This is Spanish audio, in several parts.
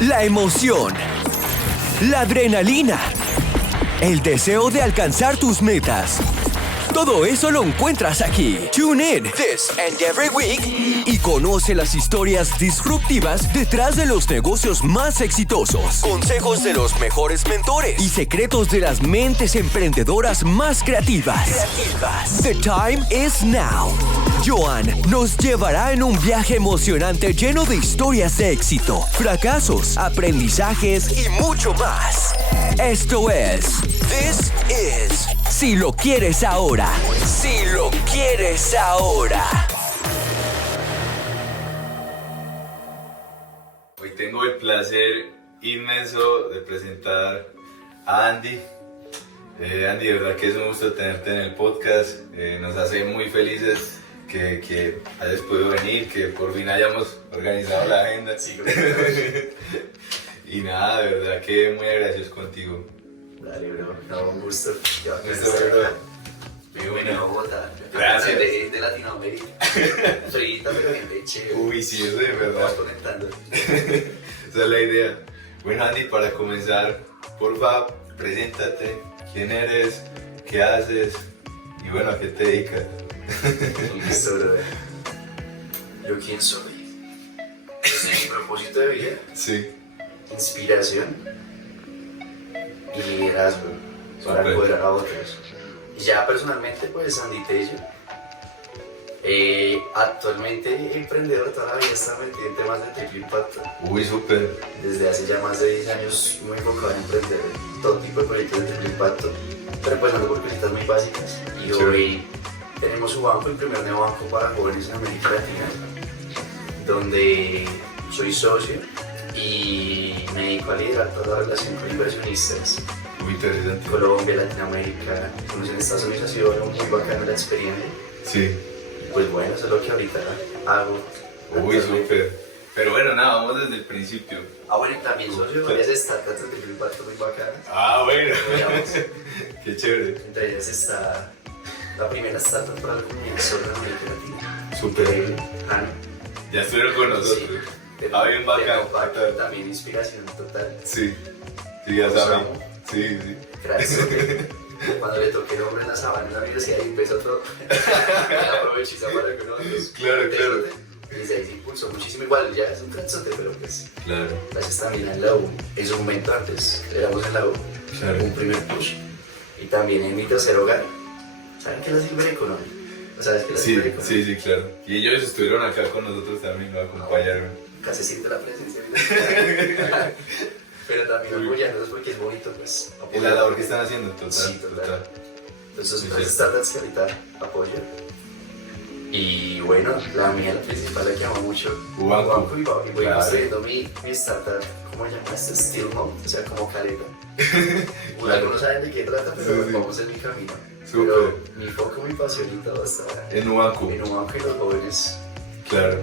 La emoción, la adrenalina, el deseo de alcanzar tus metas. Todo eso lo encuentras aquí. Tune in this and every week y conoce las historias disruptivas detrás de los negocios más exitosos, consejos de los mejores mentores y secretos de las mentes emprendedoras más creativas. The time is now. Joan nos llevará en un viaje emocionante lleno de historias de éxito, fracasos, aprendizajes y mucho más. Esto es This is Si lo quieres ahora. Si lo quieres ahora. Hoy tengo el placer inmenso de presentar a Andy. Andy, de verdad que es un gusto tenerte en el podcast. Nos hace muy felices que hayas podido venir, que por fin hayamos organizado la agenda. Sí, y nada, de verdad que muy agradecidos contigo. Dale, bro, no, un gusto. Muy Bueno, bueno. Bogotá. Gracias. De Latinoamérica. Frita, pero gente chévere. Uy, sí, eso de Vamos verdad. conectando. Esa es la idea. Bueno, Andy, para comenzar, porfa, preséntate. ¿Quién eres? ¿Qué haces? Y bueno, ¿a qué te dedicas? Listo, bro. ¿Yo quién soy? Desde mi propósito de vida, Sí. inspiración y liderazgo para Súper. empoderar a otros. Y ya personalmente, pues, Andy Tello. Actualmente emprendedor, toda la vida está metido en temas de triple impacto. Uy, súper. Desde hace ya más de 10 años muy enfocado en emprender todo tipo de proyectos de triple impacto, pero pues no por cositas muy básicas. Y Chévere. hoy tenemos un banco, el primer neobanco para jóvenes en América Latina, donde soy socio y me dedico a liderar toda la relación con inversionistas. Muy interesante. Colombia, Latinoamérica, en Estados Unidos ha sido algo muy bacano la experiencia. Sí. Y pues bueno, eso es lo que ahorita hago. Uy, actualmente. súper. Pero bueno, nada, vamos desde el principio. Ah, bueno, y también socio de varias startups de triple impacto muy bacanas. Ah, bueno. Digamos, Qué chévere. entre ellas está la primera startup para la comunidad sorda en América Latina. Súper. Ano. Ya estuvieron con nosotros. Sí. Ah, bien bacán. Bacán. También inspiración total. Sí. Sí, ya Los saben. amo. Sí, sí. Gracias. Cuando le toqué nombre en la sabana en la universidad y empezó todo. Aprovechiza para que uno Claro, claro. Desde ahí se impulsó muchísimo. Igual ya es un canzote, pero pues Claro. gracias también en la U. En su momento antes éramos en la U. Claro. Un primer push. Y también en mi tercer hogar. ¿Saben qué es la Silver Economy? ¿No sabes qué es la Sí, Silver Economy? sí, sí, claro. Y ellos estuvieron acá con nosotros también, nos acompañaron. Casi siente la presencia. Pero también apoyándonos porque es bonito, pues. Es la labor que están haciendo, total. Sí, total. Entonces, Sí, son tres sí. startups que ahorita apoyo. Y bueno, la mía, la principal, la que amo mucho. Ubanco. Y voy Claro. construyendo mi startup, ¿cómo se llama esto? Steel Home, o sea, como caleta. Algunos saben de qué trata, pero Sí, sí. vamos en mi camino. Súper. Pero mi foco, mi pasión y todo está En Ubanco. en Ubanco y los jóvenes. Claro,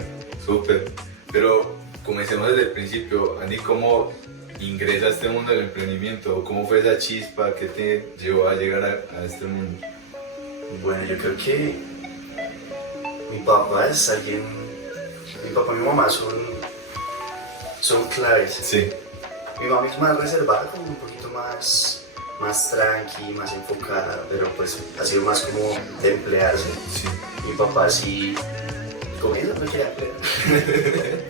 súper. Pero comencemos desde el principio. Andy, ¿cómo ingresas a este mundo del emprendimiento? ¿Cómo fue esa chispa que te llevó a llegar a este mundo? Bueno, yo creo que mi papá es alguien. Mi papá y mi mamá son claves. Sí, Mi mamá es más reservada, como un poquito más tranqui, más enfocada, pero pues ha sido más como de emplearse. sí. Mi papá sí, comienza no quiere emplear.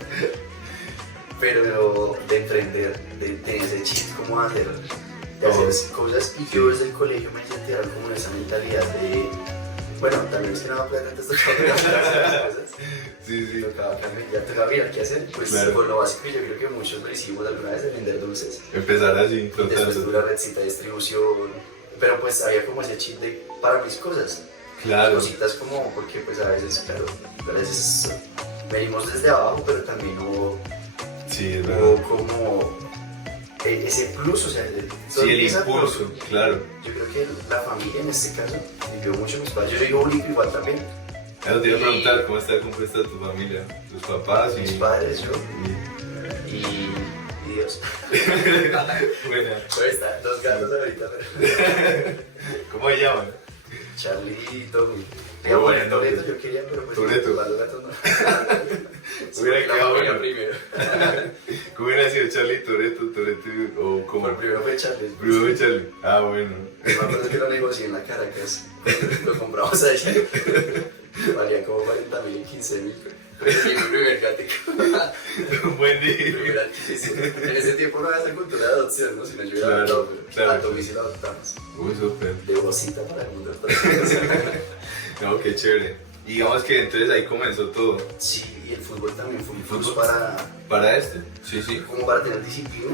Pero de emprender, de tener ese chip como de hacer cosas. Y yo desde el colegio me sentía como en esa mentalidad de, bueno, también es que no va a plata, antes tocaba hacer cosas. Sí, sí. Tocaba cambiar, ya tocaba mirar qué hacer. Pues Claro. por lo básico yo creo que muchos lo hicimos alguna vez de vender dulces. Empezar así, total. Después tuve la redcita de distribución, pero pues había como ese chip de para mis cosas. Claro. Cositas como, porque pues a veces, claro, a veces venimos desde abajo, pero también hubo Sí, es verdad. como ese plus, o sea, todo Sí, el empieza por- impulso, claro. Yo creo que la familia en este caso vivió mucho mis padres. Yo soy hijo único igual también. Eso te iba a preguntar, ¿cómo está compuesta tu familia? ¿Tus papás y...? Mis padres, yo y- y Dios. Buena. Pues están dos gatos ahorita, pero ¿Cómo se llaman? Charlito, Qué bueno, Toretto pues. yo quería, pero pues Toretto. para los gatos no. Hubiera La quedado familia bueno. primero. ¿Cómo hubiera sido Charlie Toretto o como? Por primero fue Charlie. Primero de Charlie. Ah, bueno. Me acuerdo que lo negocié en la Caracas. Lo compramos allá. Valía como 40.000 y 15.000. Y mi primer gatico. Un buen día. Primer adquisición. En ese tiempo no había esa cultura de adopción, ¿no? Si no yo hubiera Claro, adoptado, claro. a Tommy sí lo adoptamos. Uy, súper. De bolsita para el mundo. No, qué chévere. Y digamos que entonces ahí comenzó todo. Sí, y el fútbol también fue un ¿Fútbol? plus para, ¿Para este? Sí, sí. como para tener disciplina,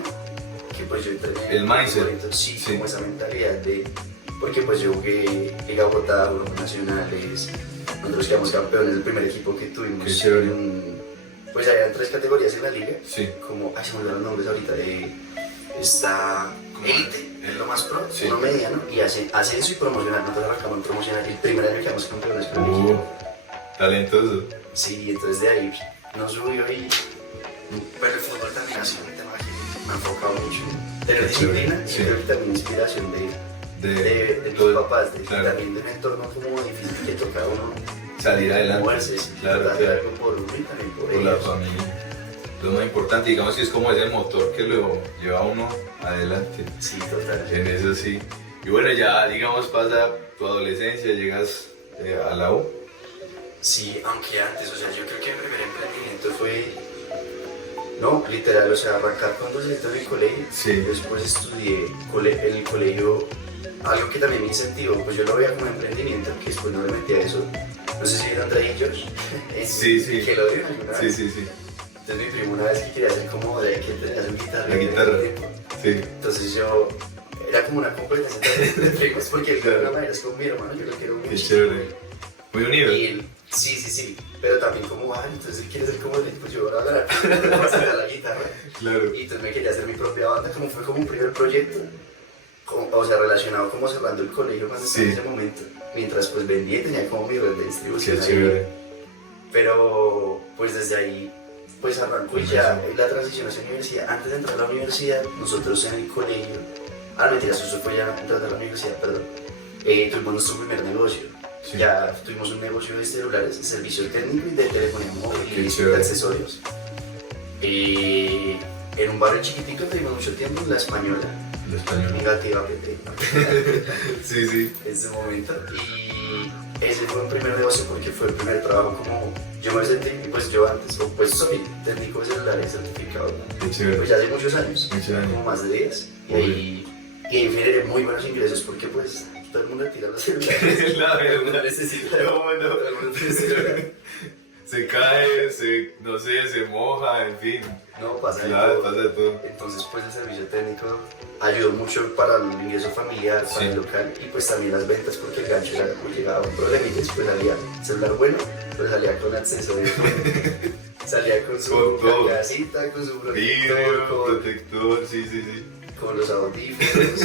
que pues yo entrené. El mindset. Sí, Sí. como esa mentalidad de, porque pues yo jugué Liga Bogotá, Grupos Nacionales, nosotros quedamos campeones del primer equipo que tuvimos. Qué chévere. Pues había 3 categorías en la liga, Sí. como, ay se me olvidaron los nombres ahorita, está ¿Cómo? élite, es lo más pro, Sí. uno mediano, y ascenso y promocional, nosotros arrancamos en promocional, el primer año quedamos campeones con el equipo. Talentoso. Sí, entonces de ahí nos subió y... Pero el fútbol también ha sido un tema que me ha enfocado mucho. Tener Qué disciplina chévere, y sí. creo que también inspiración de mis todo- papás, claro. también de un entorno como difícil que toca a uno Salir adelante. moverse, sí, Claro, hacer claro. algo por uno y también por Por la ellos. familia. Lo más importante, digamos que es como ese motor que lo lleva a uno adelante. Sí, total. En eso sí. Y bueno, ya digamos pasa tu adolescencia, llegas a la U. Sí, aunque antes, o sea, yo creo que mi primer emprendimiento fue, no, literal, o sea, arrancar con 200 en el colegio. Sí. Después estudié en el colegio, algo que también me incentivó, pues yo lo veía como emprendimiento, que después no le metí a eso. No sé si vieron Drake y Josh. Sí, sí. Que lo vieron alguna Sí, vez. sí, sí. Entonces mi primo una vez que quería hacer como Drake, que tenía su guitarra. La guitarra. Sí. Entonces yo, era como una competencia de primos, porque de alguna manera es como mi hermano, yo lo quiero mucho. Qué chévere. Muy unido. Y él, sí, pero también como, entonces él quiere ser como él, pues yo voy a ganar, voy a sacar la guitarra. Claro. Y entonces me quería hacer mi propia banda, como fue como un primer proyecto, o sea, relacionado como cerrando el colegio cuando estaba en Sí. ese momento, mientras pues vendía y tenía como mi red de distribución Qué ahí. chévere. Pero pues desde ahí pues arrancó y ya la transición hacia la universidad. Antes de entrar a la universidad, nosotros en el colegio, mentiras, eso fue ya entrando a la universidad, perdón, tuvimos nuestro primer negocio. Sí. Ya tuvimos un negocio de celulares, de servicio técnico y de telefonía móvil Qué y de chévere. accesorios. En un barrio chiquitico tuvimos mucho tiempo, en La Española, El español. negativa PT, Sí, sí. en ese momento. Y ese fue un primer negocio porque fue el primer trabajo como yo me sentí, pues yo antes, pues soy técnico de celulares certificado, ¿no? Qué chévere. Pues ya hace muchos años, Muchos años. como más de 10. Y ahí generé muy buenos ingresos porque pues todo el mundo tira los celulares. La Todo el mundo verdad. necesita. Todo el mundo. Todo el mundo tiene celular. Se cae, no sé, se moja, en fin. No, pasa de Claro, todo. pasa de todo. Entonces pues el servicio técnico ayudó mucho para el ingreso familiar, para Sí. el local y pues también las ventas porque el gancho era como llegaba un problema y después salía celular bueno, pero salía con accesorios. Salía con su Con todo. carcasita, con su protector, Vidrio, con, protector, sí, sí, sí. con los audífonos,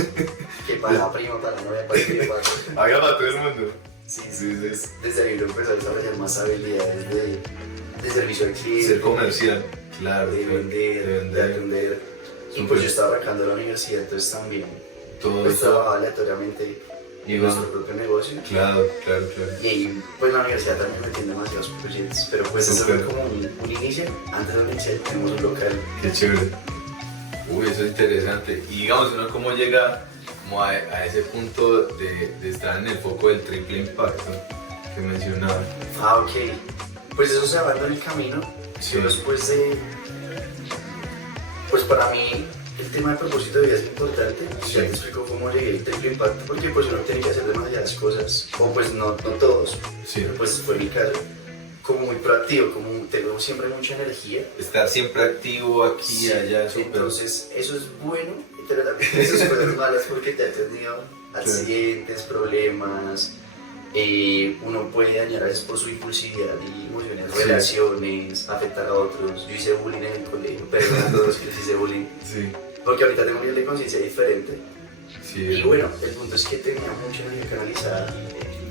que para la prima, para la novia, para el que para... Había para todo el mundo. Sí, Sí, sí. Desde ahí lo empecé a desarrollar más habilidades de servicio al cliente, Ser comercial, claro. de vender, de atender. Y Súper. pues yo estaba arrancando la universidad, entonces también Todo pues eso. trabajaba aleatoriamente en Iba. nuestro propio negocio. Claro, claro, claro. Y ahí pues la universidad también me tiene demasiados proyectos, pero pues eso fue Súper. como un inicio. Antes de la universidad tenemos un local. Qué chévere. Uy, eso es interesante. Y digamos, uno cómo llega como a ese punto de estar en el foco del triple impacto que mencionaba. Ok. Pues eso se va dando en el camino. Sí. Yo después de... Pues para mí el tema de propósito de vida es importante. Sí. Ya te explico cómo llegué al triple impacto, porque pues uno tiene que hacer demasiadas cosas. O pues no todos. Sí. Pero pues fue mi caso. Como muy proactivo, como tengo siempre mucha energía. Estar siempre activo aquí y Sí, allá, súper. entonces eso es bueno, pero también eso es cosas malas porque te ha tenido accidentes, problemas, uno puede dañar a veces por su impulsividad y emociones, Sí. relaciones, afectar a otros. Yo hice bullying en el colegio, perdón a todos que les hice bullying, Sí, porque ahorita tengo un nivel de conciencia diferente. sí. Y bueno, el punto es que tenía mucha energía canalizada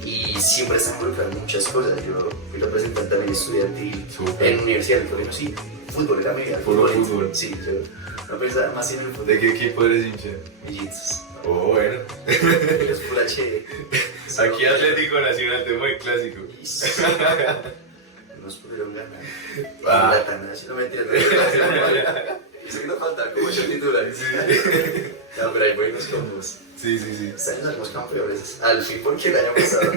y siempre estaba involucrado en muchas cosas. Yo fui representante también estudiantil Súper. en universidad, en el colegio, sí. Fútbol era mi vida. Puro fútbol. Sí, yo no pensaba más en el fútbol. ¿De qué equipo eres hincha? Millitos. Oh, bueno. Los Full HD. Aquí Atlético Nacional, te muy clásico. Nos pudieron ganar. Ah. La Tana, si no me entiendes. Eso que no falta como yo titular. No, pero ahí buenos combos. Sí. Este año salimos campeones. Al fin, porque el año pasado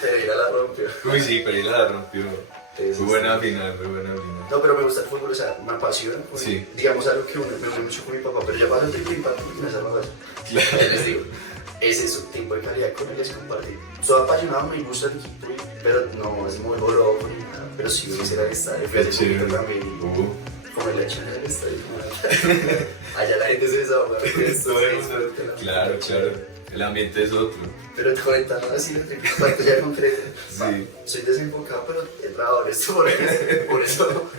Pereira la rompió. Uy, sí, Pereira la rompió. Fue buena final. No, pero me gusta el fútbol, o sea, me apasiona. Sí. Digamos algo que me une mucho con mi papá, pero ya para el triple impacto porque me salva eso. Claro. Les digo, ese es un tipo de calidad con ellos compartir. Soy apasionado, me gusta el equipo, pero no es muy loco ni nada. Pero sí me quisiera el estadio. Fui hace poquito también. Como el hecho en el estadio. Allá la gente se desahoga. Claro. El ambiente es otro. Pero conectando así el triple impacto ya concreto. Sí. Soy desenfocado, pero he trabajado esto por eso.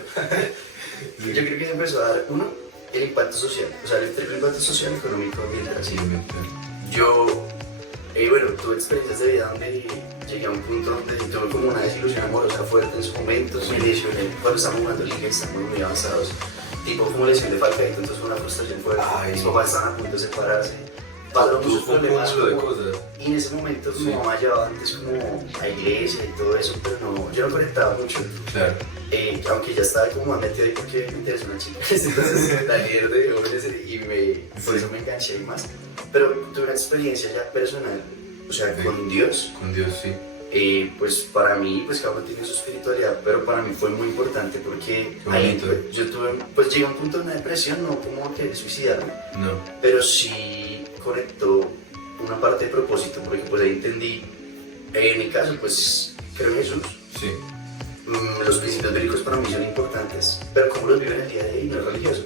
Sí. Yo creo que se empezó a dar, uno, el impacto social. O sea, el triple impacto social, económico, ambiental. Sí, Yo, bueno, tuve experiencias de vida donde llegué a un punto donde tuve como una desilusión amorosa fuerte en su momento, me lesioné cuando estábamos jugando liga y estamos muy avanzados, tipo como lesión de Falcaito, entonces fue una frustración fuerte, mis papás estaban a punto de separarse, pasaron muchos problemas de cosas. Y en ese momento mi mamá llevaba antes como a iglesia y todo eso, pero no, yo no conectaba mucho. Claro. Aunque ya estaba como más metido ahí porque me interesó una chica, entonces taller de jóvenes y por eso me enganché ahí más. Pero tuve una experiencia ya personal, o sea, con Dios. Con Dios, sí. Pues para mí, pues cada uno tiene su espiritualidad, pero para mí fue muy importante porque ahí yo tuve, pues llegué a un punto de una depresión, no como que suicidarme, No. pero sí conectó una parte de propósito, porque pues ahí entendí, en mi caso, pues creo en Jesús. Sí. Los principios bíblicos para mí son importantes, pero como los vivo en el día de hoy no es religioso.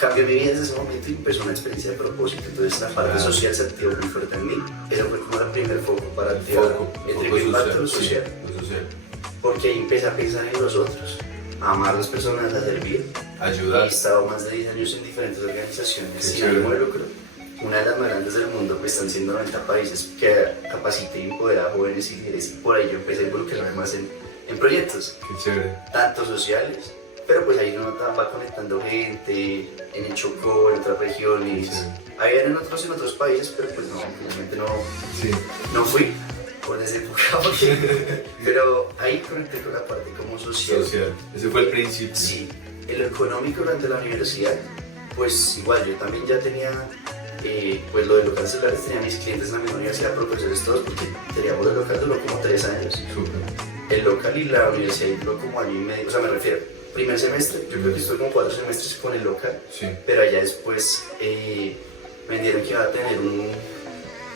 Cambió mi vida desde ese momento y empezó una experiencia de propósito, entonces la parte social se activó muy fuerte en mí. Ese fue como el primer foco para activar el triple impacto social. Porque ahí empecé a pensar en los otros, a amar a las personas, a servir. Ayudar. He estado más de 10 años en diferentes organizaciones sin ánimo de lucro. Una de las más grandes del mundo, pues están siendo 90 países que capaciten y empodera a jóvenes y líderes. Y por ahí yo empecé a involucrarme más en proyectos. Qué chévere. Tanto sociales, pero pues ahí uno va conectando gente, en el Chocó, en otras regiones. Sí. Había en otros países, pero pues no, obviamente no fui por desenfocado. Pero ahí conecté con la parte como social. Ese fue el principio. Sí, en lo económico durante la universidad, pues igual yo también ya tenía, pues lo de locales celulares, tenía mis clientes en la misma universidad, profesores todos, porque teníamos el local duró como 3 años. Súper. El local y la universidad duró como año y medio, o sea me refiero, primer semestre, yo creo que estuve como 4 semestres con el local, sí. Pero allá después me dijeron que iba a tener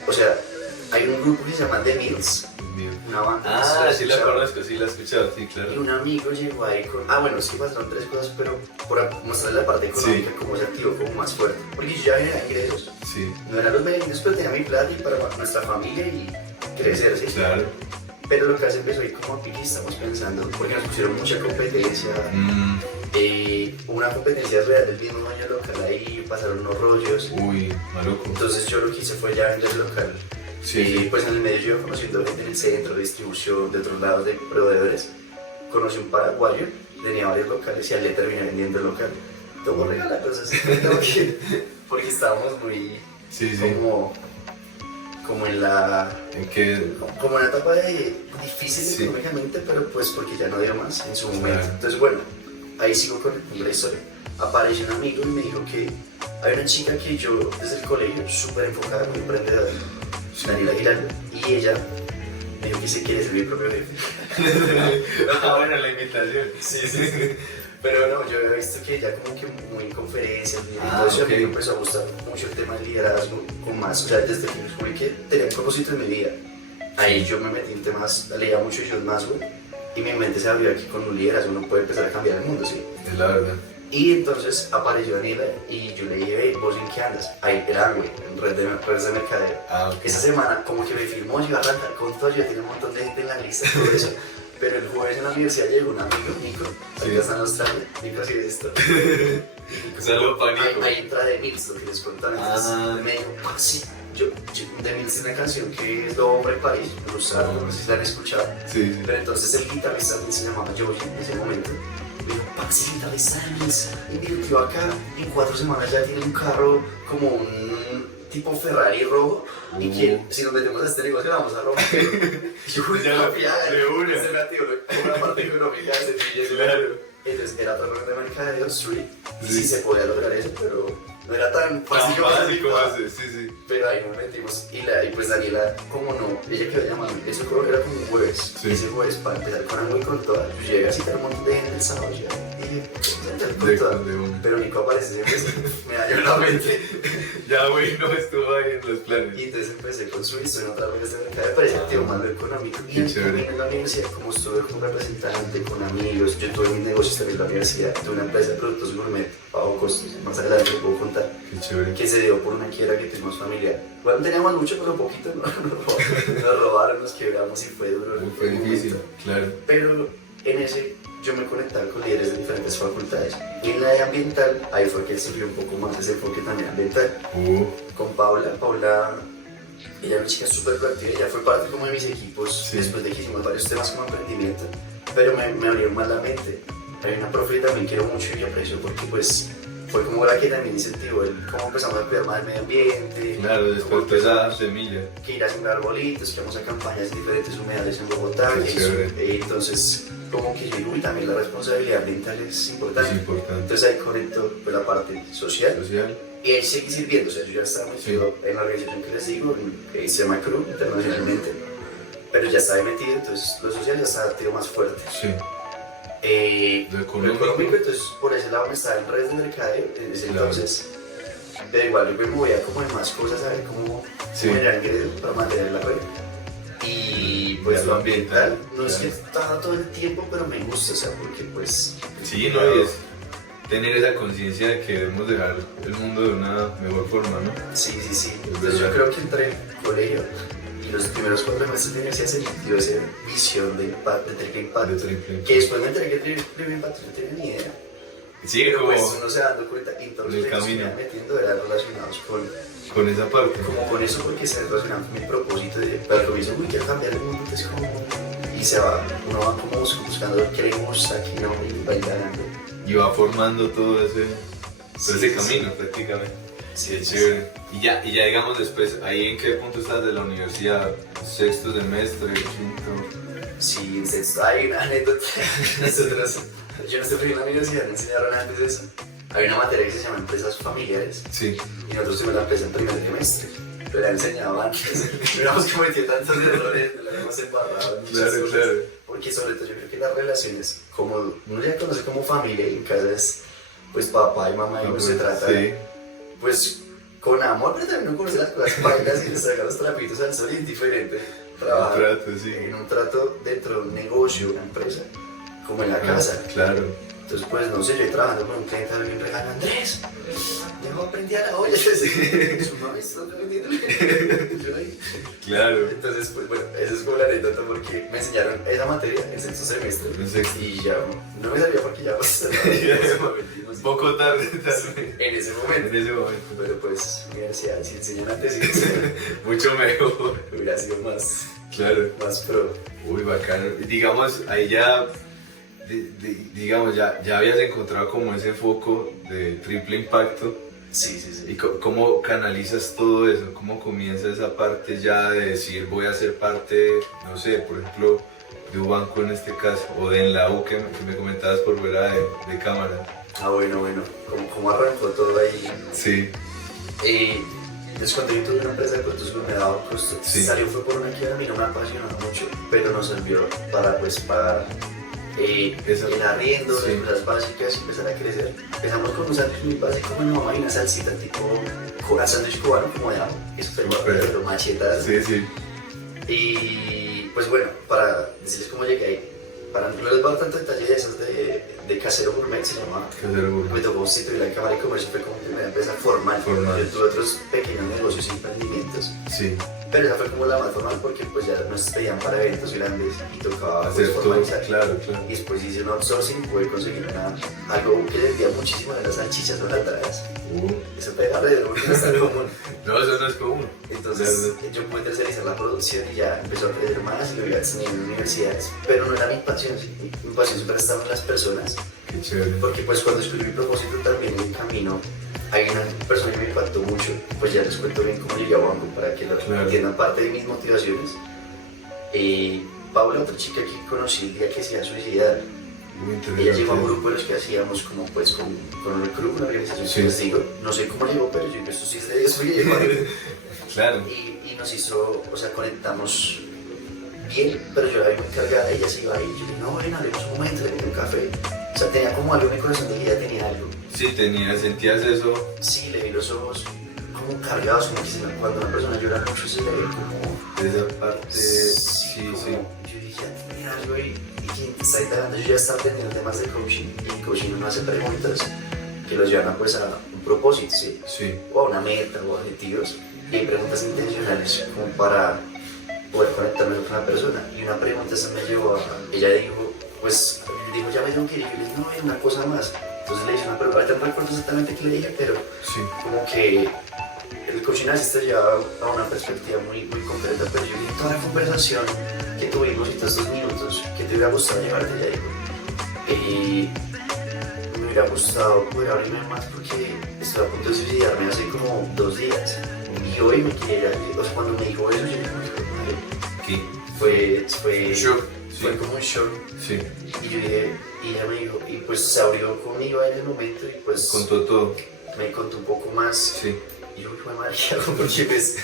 o sea, hay un grupo que se llama The Mills, una banda. Sí la conozco, sí la he escuchado, sí, claro. Y un amigo llegó ahí con, bueno, sí pasaron 3 cosas, pero por mostrarle la parte económica, cómo se activó como más fuerte, porque yo ya venía ingresos, no eran los beneficios, pero tenía mi plata y para nuestra familia y crecer, ¿sí? Claro. Pero lo que hace empezó ahí como a pique, estamos pensando, porque nos pusieron mucha competencia, una competencia real del mismo dueño local ahí, pasaron unos rollos. Uy, maluco. Entonces yo lo que hice fue ya vender el local. Pues en el medio yo iba conociendo gente en el centro de distribución, de otros lados de proveedores. Conocí un paraguayo, tenía varios locales y a él le terminé vendiendo el local. Todo regalar cosas, porque estábamos muy como en la... ¿En qué? Como una etapa difícil económicamente, pero pues porque ya no dio más en su momento. Entonces bueno, ahí sigo con la historia. Apareció un amigo y me dijo que hay una chica que yo desde el colegio, súper enfocada como emprendedora, Daniela Aguilar, y ella me dijo que se quiere ser mi propio jefe. Bueno, la invitación. Sí. Pero no, yo había visto que ella como que muy en conferencias, entonces a mí me empezó a gustar mucho el tema del liderazgo, con más, o sea, desde que descubrí que tenía un propósito en mi vida, ahí yo me metí en temas, leía mucho John Maxwell, y mi mente se abrió aquí con un liderazgo, uno puede empezar a cambiar el mundo, ¿sí? Es la verdad. Y entonces apareció Daniela y yo le dije, ¿vos en qué andas? Ahí era, güey, en redes de mercadeo. Esa semana como que me firmó, yo iba a arrancar con todo, yo tenía un montón de gente en la lista, todo eso. Pero el jueves en la universidad llegó un amigo, Nico, ahorita está en Australia, Nico así de esto. Saludos para Nico. Ahí entra The Mills, lo que les contaba antes. Me dijo, sí, The Mills tiene una canción que es Lo Hombre en París, me gusta, no sé si la han escuchado. Pero entonces el guitarrista se llamaba Joey en ese momento. Me dijo, Paxi, el guitarrista de Mills, invirtió acá, en 4 semanas ya tiene un carro como un tipo Ferrari rojo y que si nos metemos a este negocio la vamos a romper. Y yo Ya la de una. se metió una parte económica de ese pillo. Claro. Entonces era otro red de mercadeo, Street, y Sí. sí se podía lograr eso, pero no era tan fácil como Fácil como pensaba. hace, sí. Pero ahí nos metimos y pues Daniela, como no, ella quedó llamando, eso creo que era como un jueves, Sí. ese jueves para empezar con algo y con toda, yo llegué a citar un montón de gente el sábado ya, y dije, empezar con toda, De una. pero Nico aparece siempre, me dañó la mente, Ya, güey, no estuvo ahí en los planes. y entonces empecé con su historia en otra vez de mercado, me parecía tío más lo económico, y Qué chévere. también en la universidad, como estuve como representante, con amigos, yo tuve mis negocios también en la universidad, tuve una empresa de productos gourmet, pago costos, más adelante les puedo contar, Qué chévere. que se dio por una quiebra que tuvimos familiar. Bueno, no teníamos mucho, pero poquito nos robaron, nos quebramos y fue duro. Fue difícil, claro. Pero en ese yo me conectaba con líderes de diferentes facultades. Y en la de ambiental, ahí fue que surgió un poco más ese enfoque también ambiental. Con Paula, ella es una chica súper proactiva, ella fue parte como de mis equipos Sí. después de que hicimos varios temas como emprendimiento. Pero me abrió más la mente. Hay una profe que también quiero mucho y aprecio porque pues fue como la que también incentivó el cómo empezamos a cuidar más el medio ambiente. Claro, cómo después de esa semilla. que ir a sembrar arbolitos, que vamos a campañas en diferentes humedales en Bogotá. Qué chévere. Entonces, como que yo digo, y también la responsabilidad ambiental es importante. Es importante. Entonces ahí conecto pues, la parte social Social. y ahí seguí sirviendo. O sea, yo ya estaba metido en la organización que les digo, que se llama CRU internacionalmente, pero ya estaba ahí metido, entonces lo social ya estaba metido más fuerte. Sí. Lo Lo económico. económico, entonces por ese lado me estaba en redes de mercadeo en ese Claro. entonces. Pero igual yo me movía como de más cosas a ver cómo Sí. generar ingresos para mantener la red. Y pues Ya lo lo ambiental, ambiental, no es que claro. estaba todo el tiempo, pero me gusta, o sea, porque pues... Sí, no, y es tener esa conciencia de que debemos dejar el mundo de una mejor forma, ¿no? Sí. Es Entonces yo verdad. creo que entre el colegio y los primeros 4 meses de universidad se dio esa visión de impacto, de triple impacto. De triple. Que después me enteré que el triple impacto no tenía ni idea. Sí, Pero como pues uno se dando cuenta y todos en el los proyectos que camino. me iban metiendo eran relacionados con esa parte. como con eso, porque se relacionaban con mi propósito de, pero al comienzo, uy, quiero cambiar el mundo, entonces como, y se va, uno va como buscando qué le gusta, qué no, y va indagando. Y va formando todo ese Sí, camino prácticamente. Sí, Qué chévere. Y ya digamos después, ¿ahí en qué punto estás de la universidad? ¿Sexto semestre, quinto? Sí, en sexto hay una anécdota. Nosotros, yo no estoy en la universidad, me enseñaron antes de eso. Hay una materia que se llama empresas familiares Sí. y nosotros tuvimos la empresa en primer trimestre. Pero la enseñaba antes. Hubiéramos cometido tantos errores, la habíamos embarrado en muchas Claro, cosas. claro. Porque sobre todo yo creo que las relaciones, como uno ya conoce como familia y en casa es pues papá y mamá y uno se trata Sí. pues con amor, pero también uno conoce las cosas bailas y le saca los trapitos al sol y es diferente trabajar Un trato, sí. en un trato dentro de un negocio, una empresa, como en la casa. Claro. Entonces pues no sé, yo trabajando con un cliente alguien regala, Andrés, ya aprendí a la olla, su mamá está aprendiendo. Yo ahí. Claro. Entonces pues bueno, esa es como la anécdota porque me enseñaron esa materia en sexto semestre. En sexto. Y ya no me salía porque ya pues, Un poco tarde, tal en ese momento. En ese momento. Pero pues, universidad, si enseñan antes, Mucho mejor. hubiera sido más Claro. pro. Uy, bacano. Y digamos, ahí ya, digamos, ya habías encontrado como ese foco de triple impacto. Sí. ¿Y cómo canalizas todo eso? ¿Cómo comienza esa parte ya de decir voy a ser parte, no sé, por ejemplo, de un banco en este caso, o de en la U que me comentabas por fuera de cámara? Ah, bueno, como arrancó todo ahí. Sí, Entonces cuando yo tuve una empresa de productos me daba costo, Sí. salió fue por una quiebra, a mí no me apasionó mucho, pero nos sirvió para pues pagar el arriendo, Sí. las cosas básicas y empezar a crecer. Empezamos con un sándwich muy básico, bueno, mamá y una salsita tipo sándwich cubano como de ajo, que es súper Súper. bueno, pero machetas. sí. Y pues bueno, para decirles cómo llegué ahí, para no les voy a dar tanto detalle de esos de Casero Gourmet, se llamaba. Que hacer algo. Me tocó constituir la Cámara de Comercio, fue como mi primera empresa formal. Formal. Yo tuve otros pequeños negocios y emprendimientos, Sí, pero esa fue como la más formal porque pues ya nos pedían para eventos grandes y tocaba pues, hacer todo, formalizar. claro. Y después hice un outsourcing, pude conseguir algo que vendía muchísimo de las salchichas holandaras. Eso pega alrededor, no es tan común. No, eso no es común. Entonces yo pude tercerizar la producción y ya empezó a crecer más y lo iba a enseñar en universidades. Pero no era mi pasión, sí. Mi pasión siempre estaba en las personas Qué chévere. Porque pues cuando escribí mi propósito también en el camino, hay una persona que me impactó mucho, pues ya les cuento bien cómo llegué a Banco para que lo entiendan parte de mis motivaciones. Paula, otra chica que conocí el día que se iba a suicidar, ella llegó a un grupo de los que hacíamos como pues con el club, una organización que les digo, no sé cómo llegó, pero yo digo, esto sí es de Dios, porque llegó. Claro. Y nos hizo, o sea, conectamos bien, pero yo la vi muy cargada, ella se iba ahí, yo dije, no, ven, hablemos un momento, le metí un café. O sea, tenía como algo en mi corazón de que ella tenía algo. Sí, sentías eso. Sí, le vi los ojos como cargados, como que cuando una persona llora mucho se le ve como... Esa parte, sí. Yo dije, ya tiene algo y quien te está indagando, yo ya estaba aprendiendo temas de coaching, y el coaching uno hace preguntas que los llevan pues a un propósito, ¿sí? Sí. O a una meta o objetivos, y hay preguntas intencionales como para poder conectarme con una persona. Y una pregunta se me llevó a, ella dijo, pues, ya me tengo que ir, y yo le dije, no, hay una cosa más. Entonces le hice una pregunta, ahorita no recuerdo exactamente qué le dije, pero sí. Como que el coaching así te lleva a una perspectiva muy concreta, pero yo dije, toda la conversación que tuvimos y todos estos minutos, que te hubiera gustado llevarte, ya digo, y me hubiera gustado poder abrirme más porque estoy a punto de suicidarme hace como 2 días, y hoy me quería, o sea, cuando me dijo eso, yo dije, ¿qué? Fue shock. Fue como un shock. Sí. Y yo dije, y ella me dijo, y pues se abrió conmigo en el momento y pues... Contó todo. Me contó un poco más. Sí. Y yo fue María, porque pues...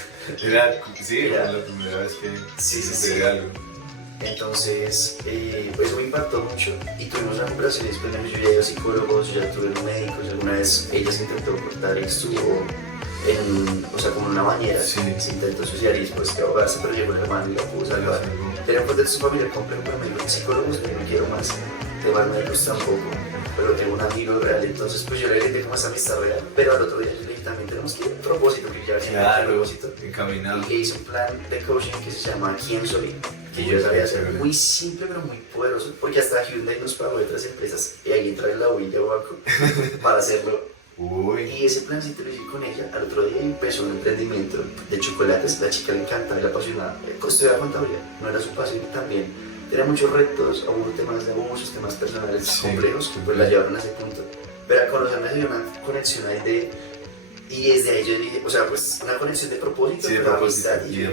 Era Era la primera vez que sí. se algo. Entonces, pues me impactó mucho y tuvimos una conversación y después yo ya he ido a psicólogos, yo ya tuve un médico, y alguna vez ella se intentó cortar y estuvo o sea, como en una bañera, sí. Se intentó suicidar y después que ahogarse, pero llegó el hermano y la pudo salvar. Tenía un contexto su familia complejo, pero me dijo que psicólogos que no quiero más, temas médicos tampoco, pero tengo un amigo real, entonces pues yo le grité como esa amistad real, pero al otro día yo le dije también tenemos que ir a un propósito, que ya siempre hay un propósito, encaminado. y que hice un plan de coaching que se llama ¿Quién soy? Que yo sabía hacer muy simple pero muy poderoso, porque hasta Hyundai nos pagó de otras empresas y ahí entra en la huella o banco para hacerlo. Uy. Y ese plancito lo hice con ella. Al otro día empezó un emprendimiento de chocolates. La chica le encantaba y la apasionaba. Estudiaba contabilidad, no era su pasión y también tenía muchos retos, hubo temas de abusos, temas personales complejos que pues la llevaron a ese punto. Pero al conocerme se dio una conexión ahí y desde ahí yo dije, o sea, pues una conexión de propósito, de amistad. Y yo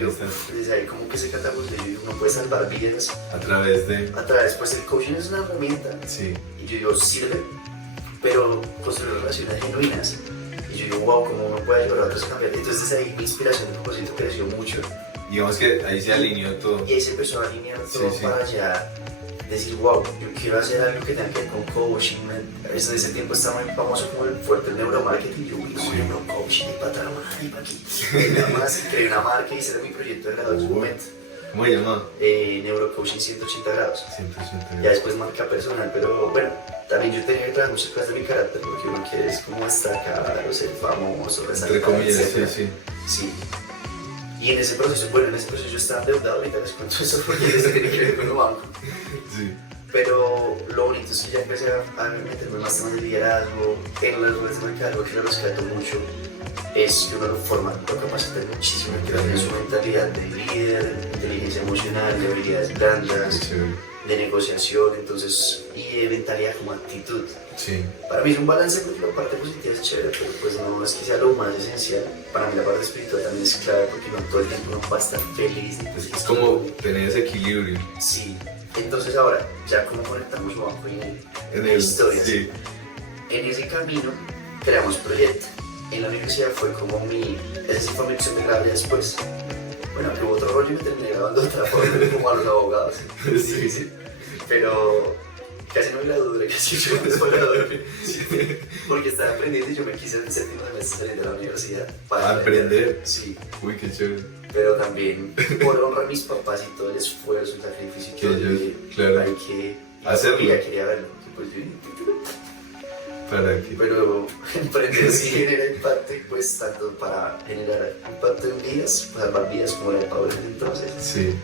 desde ahí como que se catapultó y uno puede salvar vidas a través, pues el coaching es una herramienta. Sí. Y yo digo, sirve, pero construir relaciones genuinas. Y yo digo, wow, cómo uno puede ayudar a otros a cambiar. Entonces desde ahí mi inspiración de propósito creció mucho. Digamos que ahí se alineó todo. Y ahí se empezó a alinear todo para ya decir, wow, yo quiero hacer algo que tenga que ver con coaching. Desde ese tiempo está muy famoso como el fuerte el neuromarketing. Yo, neurocoaching, y para atrás, y para aquí. Nada más creé una marca y ese era mi proyecto de grado en su momento. ¿Cómo llamado? Neurocoaching 180 grados. 180 grados. Ya después marca personal, pero bueno, también yo tenía que traer muchas cosas de mi carácter porque uno quiere es como destacar o ser famoso, entre comillas, sí. Y en ese proceso, yo estaba endeudado, ahorita les cuento eso porque eso tiene que ver con el banco. Sí. Pero lo bonito es que ya empecé a meterme más temas de liderazgo, en las redes de mercado, que lo rescato mucho, es que uno lo forma, lo capacita muchísimo, en su mentalidad de líder, de inteligencia emocional, de habilidades blandas, de negociación, entonces, y de mentalidad como actitud. Sí. Para mí es un balance porque la parte positiva es chévere, pero pues no es que sea lo más esencial. Para mí la parte espiritual también es clave porque no todo el tiempo uno va a estar feliz. Pues es como tener ese equilibrio. Sí. Entonces ahora, ya como conectamos banco en la historia. Sí. En ese camino creamos proyecto. En la universidad fue como esa sí fue mi opción de grado después. Bueno, que hubo otro rollo y me terminé grabando de otra forma como a los abogados. Sí. Pero casi no me gradué, duré casi 8 meses para graduarme. Porque estaba aprendiendo y yo me quise en el séptimo semestre salir de la universidad. ¿Para aprender? Sí. Uy, qué chévere. Pero también por honrar a mis papás y todo el esfuerzo, el sacrificio que ellos, claro, hay que hacerlo. Y ya quería verlo, porque pues ¿para qué? Pero emprender sí genera impacto y pues tanto para generar impacto en vidas, salvar vidas como la de Pablo entonces. Sí.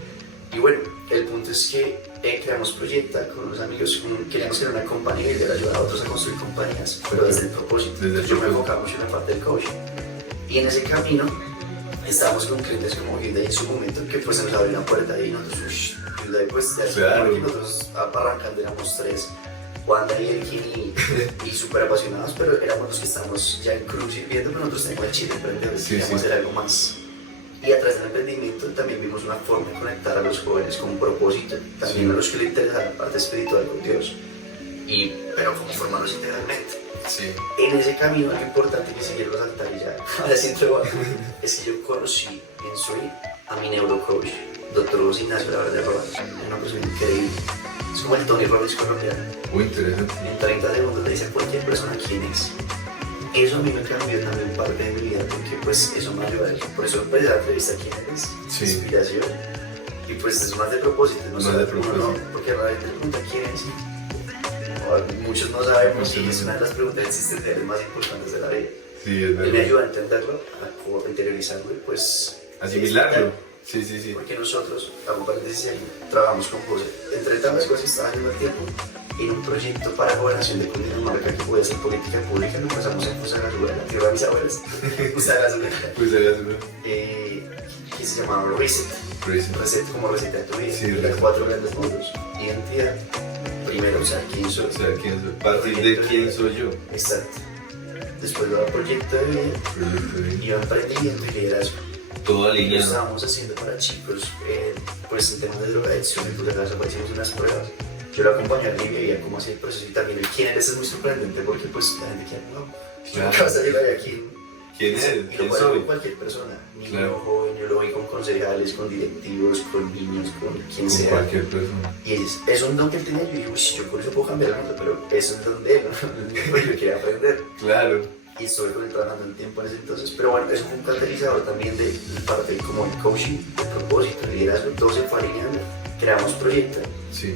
Y bueno, el punto es que creamos Proyecta con unos amigos, queríamos crear una compañía y le ayudar a otros a construir compañías, pero desde el propósito. Yo me enfocaba mucho en la parte del coaching. Y en ese camino estábamos con clientes como Hyundai en su momento, que pues se nos abrió una puerta y nosotros, Hyundai pues ya claro, que nosotros arrancando éramos 3. Wanda y Elkin y súper apasionados, pero éramos los que estábamos ya en cruz sirviendo, pero nosotros tenemos el chile emprendedores, queríamos hacer algo más. Y a través del emprendimiento también vimos una forma de conectar a los jóvenes con un propósito, también a los que les interesa la parte espiritual con Dios, pero como formarlos integralmente. Sí. En ese camino, algo importante que siguieron los altares ya, ahora sí entro, es que yo conocí en Soy a mi neurocoach, Dr. José Ignacio Laverde Rojas, una persona increíble. Es como el Tony Robbins colombiano. Muy interesante. En 30 segundos le dice a cualquier persona quién es. Eso a mí me cambió también parte de mi vida, porque pues eso me ayuda. Por eso empecé la entrevista quién eres, inspiración. Y pues es más de propósito, no más de propósito. Porque realmente le pregunta quién es. Muchos no sabemos y es una de las preguntas existenciales más importantes de la vida. Sí, es verdad. Y me ayuda a entenderlo, a interiorizarlo y pues... asimilarlo. Sí. Porque nosotros, hago paréntesis ahí, trabajamos con José, entre tantas cosas que estaba haciendo al tiempo, en un proyecto para gobernación de Cundinamarca que puede ser política pública, lo pasamos en Fusagasugá, la tierra de mis abuelas, Fusagasugá, que se llamaba Reset, como receta de tu vida, sí, y las 4 grandes mundos: identidad, primero, saber quién soy, partir de quién soy yo. Exacto. Después lo proyecto de vida, y emprendimiento y liderazgo. Todo alineado. Lo estábamos haciendo para chicos, pues en temas de drogadicción, en tu casa hicimos unas pruebas. Yo lo acompañé a Libia y veía cómo hacía el proceso y también el quién eres es muy sorprendente porque pues la gente quiere, no, yo nunca vas a llegar aquí. ¿Quién es? Y lo puedo con cualquier persona, niño, joven, yo lo voy con concejales, con directivos, con niños, con quien sea. Con cualquier persona. Y es un don que él tenía, yo digo, yo con eso puedo cambiar el mundo, pero es un don de él, ¿no? Yo quería aprender. Claro. Y estuve con él trabajando un tiempo en ese entonces, pero bueno, eso fue un catalizador también de parte como el coaching, el propósito, el liderazgo, todo se fue alineando. Creamos Proyecta. Sí.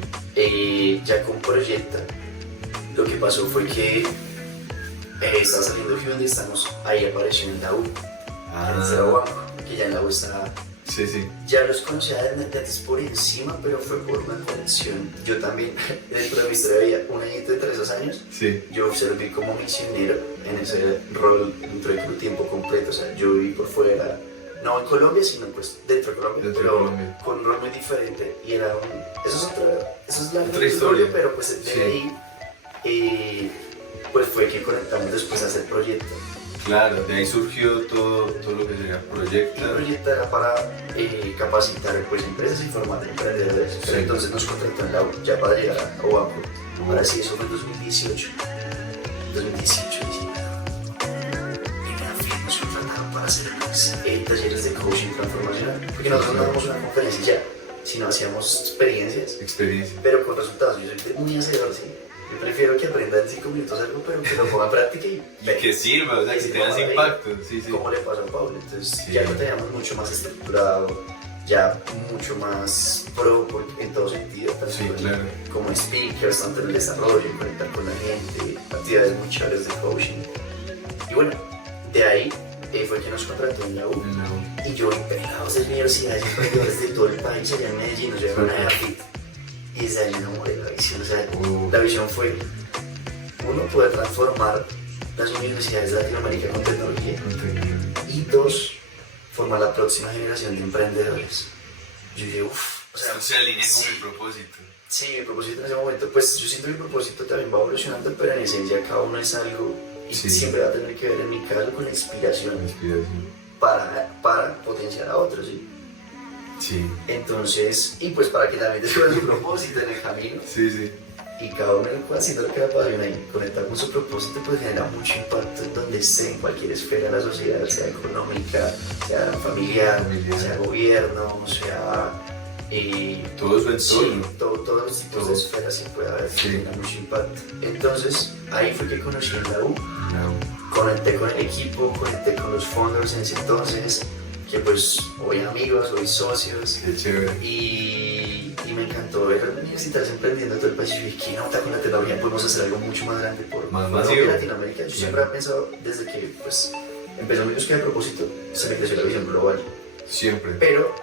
Ya con Proyecta, lo que pasó fue que estaba saliendo Hyundai y estamos ahí, apareció en la U, en el Cerro Banco, que ya en la U estaba. Sí. Ya los conocía de antes por encima, pero fue por una conexión. Yo también, dentro de mi historia, había un añito entre esos años. Sí. Yo serví como misionero en ese rol dentro de tiempo completo. O sea, yo viví por fuera, no en Colombia, sino pues dentro de Colombia, con un rol muy diferente. Y era eso es la otra historia, pero pues de ahí, pues fue que conectamos después a hacer Proyecta. Claro, de ahí surgió todo lo que sería Proyecta. El Proyecta era para capacitar pues, empresas y formar emprendedores. Sí. Pero entonces nos contrató en la U, ya para llegar a Oaco. Ahora sí, eso fue en 2018. 2018, y nos contrataron para hacer talleres de coaching transformacional. Porque nosotros no damos una conferencia ya, sino hacíamos experiencias. Pero con resultados. Yo soy muy hacedor, sí. Yo prefiero que aprendan en 5 minutos algo, pero que lo ponga en práctica y que sirva, o sea, que tengas impacto. Sí. Como le pasó a Pablo. Entonces ya lo teníamos mucho más estructurado, ya mucho más pro en todo sentido, tanto claro. Como speakers, tanto en el desarrollo, en conectar con la gente, actividades muy chéveres de coaching. Y bueno, de ahí fue que nos contrató en la U. Y yo empezamos de universidades y emprendedores de todo el país, allá en Medellín, nos llevaron a EAFIT. Y desde ahí me enamoré de la visión. O sea, la visión fue, uno, poder transformar las universidades de Latinoamérica con tecnología. Y 2, formar la próxima generación de emprendedores. Yo dije, o sea, se alinea con mi propósito. Sí, mi propósito en ese momento, pues yo siento que mi propósito también va evolucionando, pero en esencia cada uno es algo y siempre va a tener que ver en mi caso con la inspiración. Para potenciar a otros, ¿sí? Sí. Entonces, y pues para que también descubra su propósito en el camino. Sí. Y cada uno haciendo lo que le apasiona y conectar con su propósito pues genera mucho impacto en donde esté, en cualquier esfera de la sociedad, sea económica, sea familiar, sea gobierno, sea... todo su entorno. Sí, todos los tipos de esferas se puede haber, genera mucho impacto. Entonces, ahí fue que conocí en la U, conecté con el equipo, conecté con los founders en ese entonces, que pues hoy amigos, hoy socios. Qué chévere. Y me encantó ver universitarios emprendiendo todo el país. Y dije, ¿qué nota con la tecnología? Podemos hacer algo mucho más grande por Latinoamérica. Yo siempre he pensado, desde que pues, empezó mi búsqueda de propósito, se me creció la visión global. Siempre. Pero,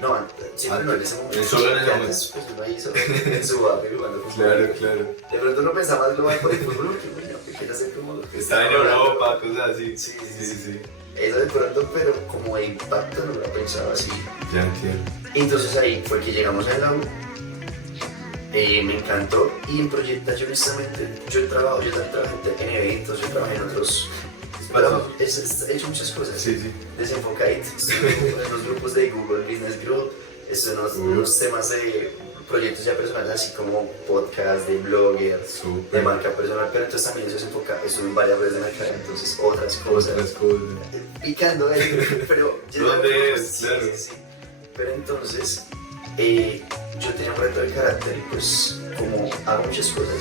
no, siempre no en ese momento. Solo en ese momento. Pues uno ahí solo en su barrio jugando fútbol. Claro. De pronto uno pensaba más global por el fútbol, porque bueno, que quiere hacer como... Está en Europa, cosas así. Sí. Eso de pronto, pero como de impacto no lo pensaba así. Ya entiendo. Entonces ahí fue que llegamos a la U Me encantó y en Proyecta yo honestamente, yo también trabajé en eventos, yo trabajé en otros, pero he hecho muchas cosas, Sí, sí. desenfocadito, estuve en los grupos de Google Business Group, estuve en unos temas de proyectos ya personales así como podcast, de blogger, de marca personal, pero entonces también eso se enfoca, estuve en varias redes de mercado, entonces otras cosas, picando ahí, pero... ¿Dónde es? Sí, Claro. sí, sí. Pero entonces, yo tenía un reto de carácter y pues como hago muchas cosas,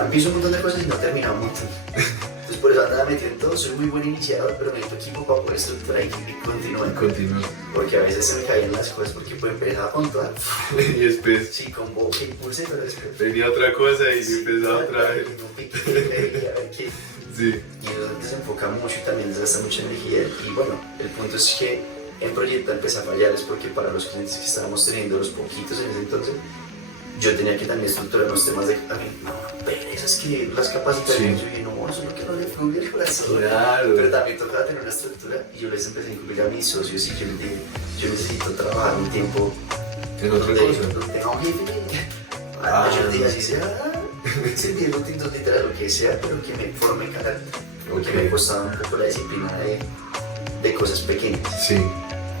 empiezo un montón de cosas y no termino un montón. Entonces por eso andaba metido en todo, soy muy buen iniciador, pero necesito equipo para poder estructurar y continuar. Continúa. Porque a veces se me caen las cosas porque pues empezaba con todo. Y después Sí, con boca impulse, pero después... venía otra cosa y empezaba otra vez. Un pique, a ver qué... Sí. Y eso desenfoca mucho y también desgasta mucha energía. Y bueno, el punto es que en Proyecta empecé a fallar, es porque para los clientes que estábamos teniendo, los poquitos en ese entonces, yo tenía que también estructurar los temas de, a mí, no, pereza, es que las capacidades, Sí. yo no, eso es lo que no le fluye el corazón. Claro. Pero también tocaba tener una estructura y yo les empecé a incluir a mis socios y yo les dije, yo necesito trabajar un tiempo En otra donde cosa. tenga un jefe, yo les dije así sea, sirviendo tintos literal, lo que sea, pero que me forme carácter, porque me costaba un poco la disciplina de cosas pequeñas. Sí.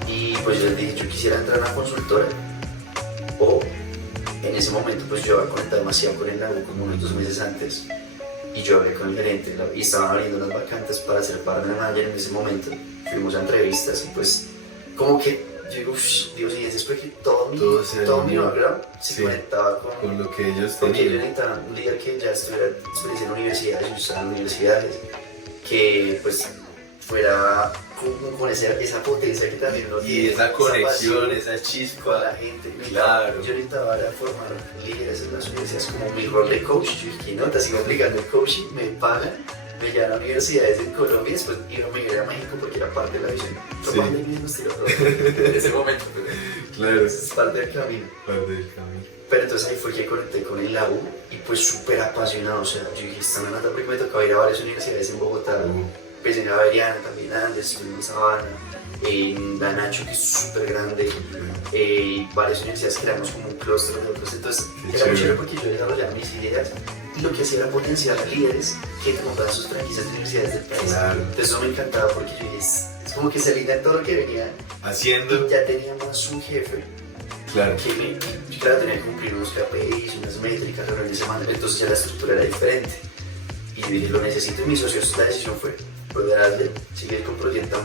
Y pues yo les dije, yo quisiera entrar a una consultora o en ese momento pues yo había conectado demasiado con el lago como unos 2 meses antes y yo hablé con el gerente y estaban abriendo unas vacantes para ser partner manager en ese momento. Fuimos a entrevistas y pues como que yo digo, Dios, y después que todo mi background se conectaba con lo que ellos porque ellos tenían. necesitaban un líder que ya estuviera experiencia en universidades, yo estaba en universidades, que pues fuera con esa potencia que también uno Y tiene, esa conexión, pasión esa con chispa. la gente. Claro. Yo necesitaba ahora formar líderes en las universidades como mi rol de coach. Yo dije, no, te sigo aplicando el coaching, me pagan, me llevan a universidades en Colombia y después me iré a México porque era parte de la visión. Sí. En ese momento, Claro. es parte del camino. Parte del camino. Pero entonces ahí fue que conecté con el AU y pues súper apasionado, o sea, yo dije, esta me mata porque me tocaba ir a varias universidades en Bogotá, pues en Javeriana también, Andes, estuve en Sabana, en la Nacho, que es súper grande, varias universidades que éramos como un clúster de otros, entonces Qué era muy chévere. chévere porque yo desarrollaba mis ideas y lo que hacía era potenciar a líderes que compraban sus franquicias de universidades del país. Claro. Entonces eso me encantaba porque yo dije, es como que se alinea todo lo que venía Haciendo. y ya teníamos un jefe Claro. que yo claro, tenía que cumplir unos KPIs, unas métricas, reuniones semanales, entonces ya la estructura era diferente. Y yo dije, lo necesito y mis socios, la decisión fue darle, seguir con Proyecta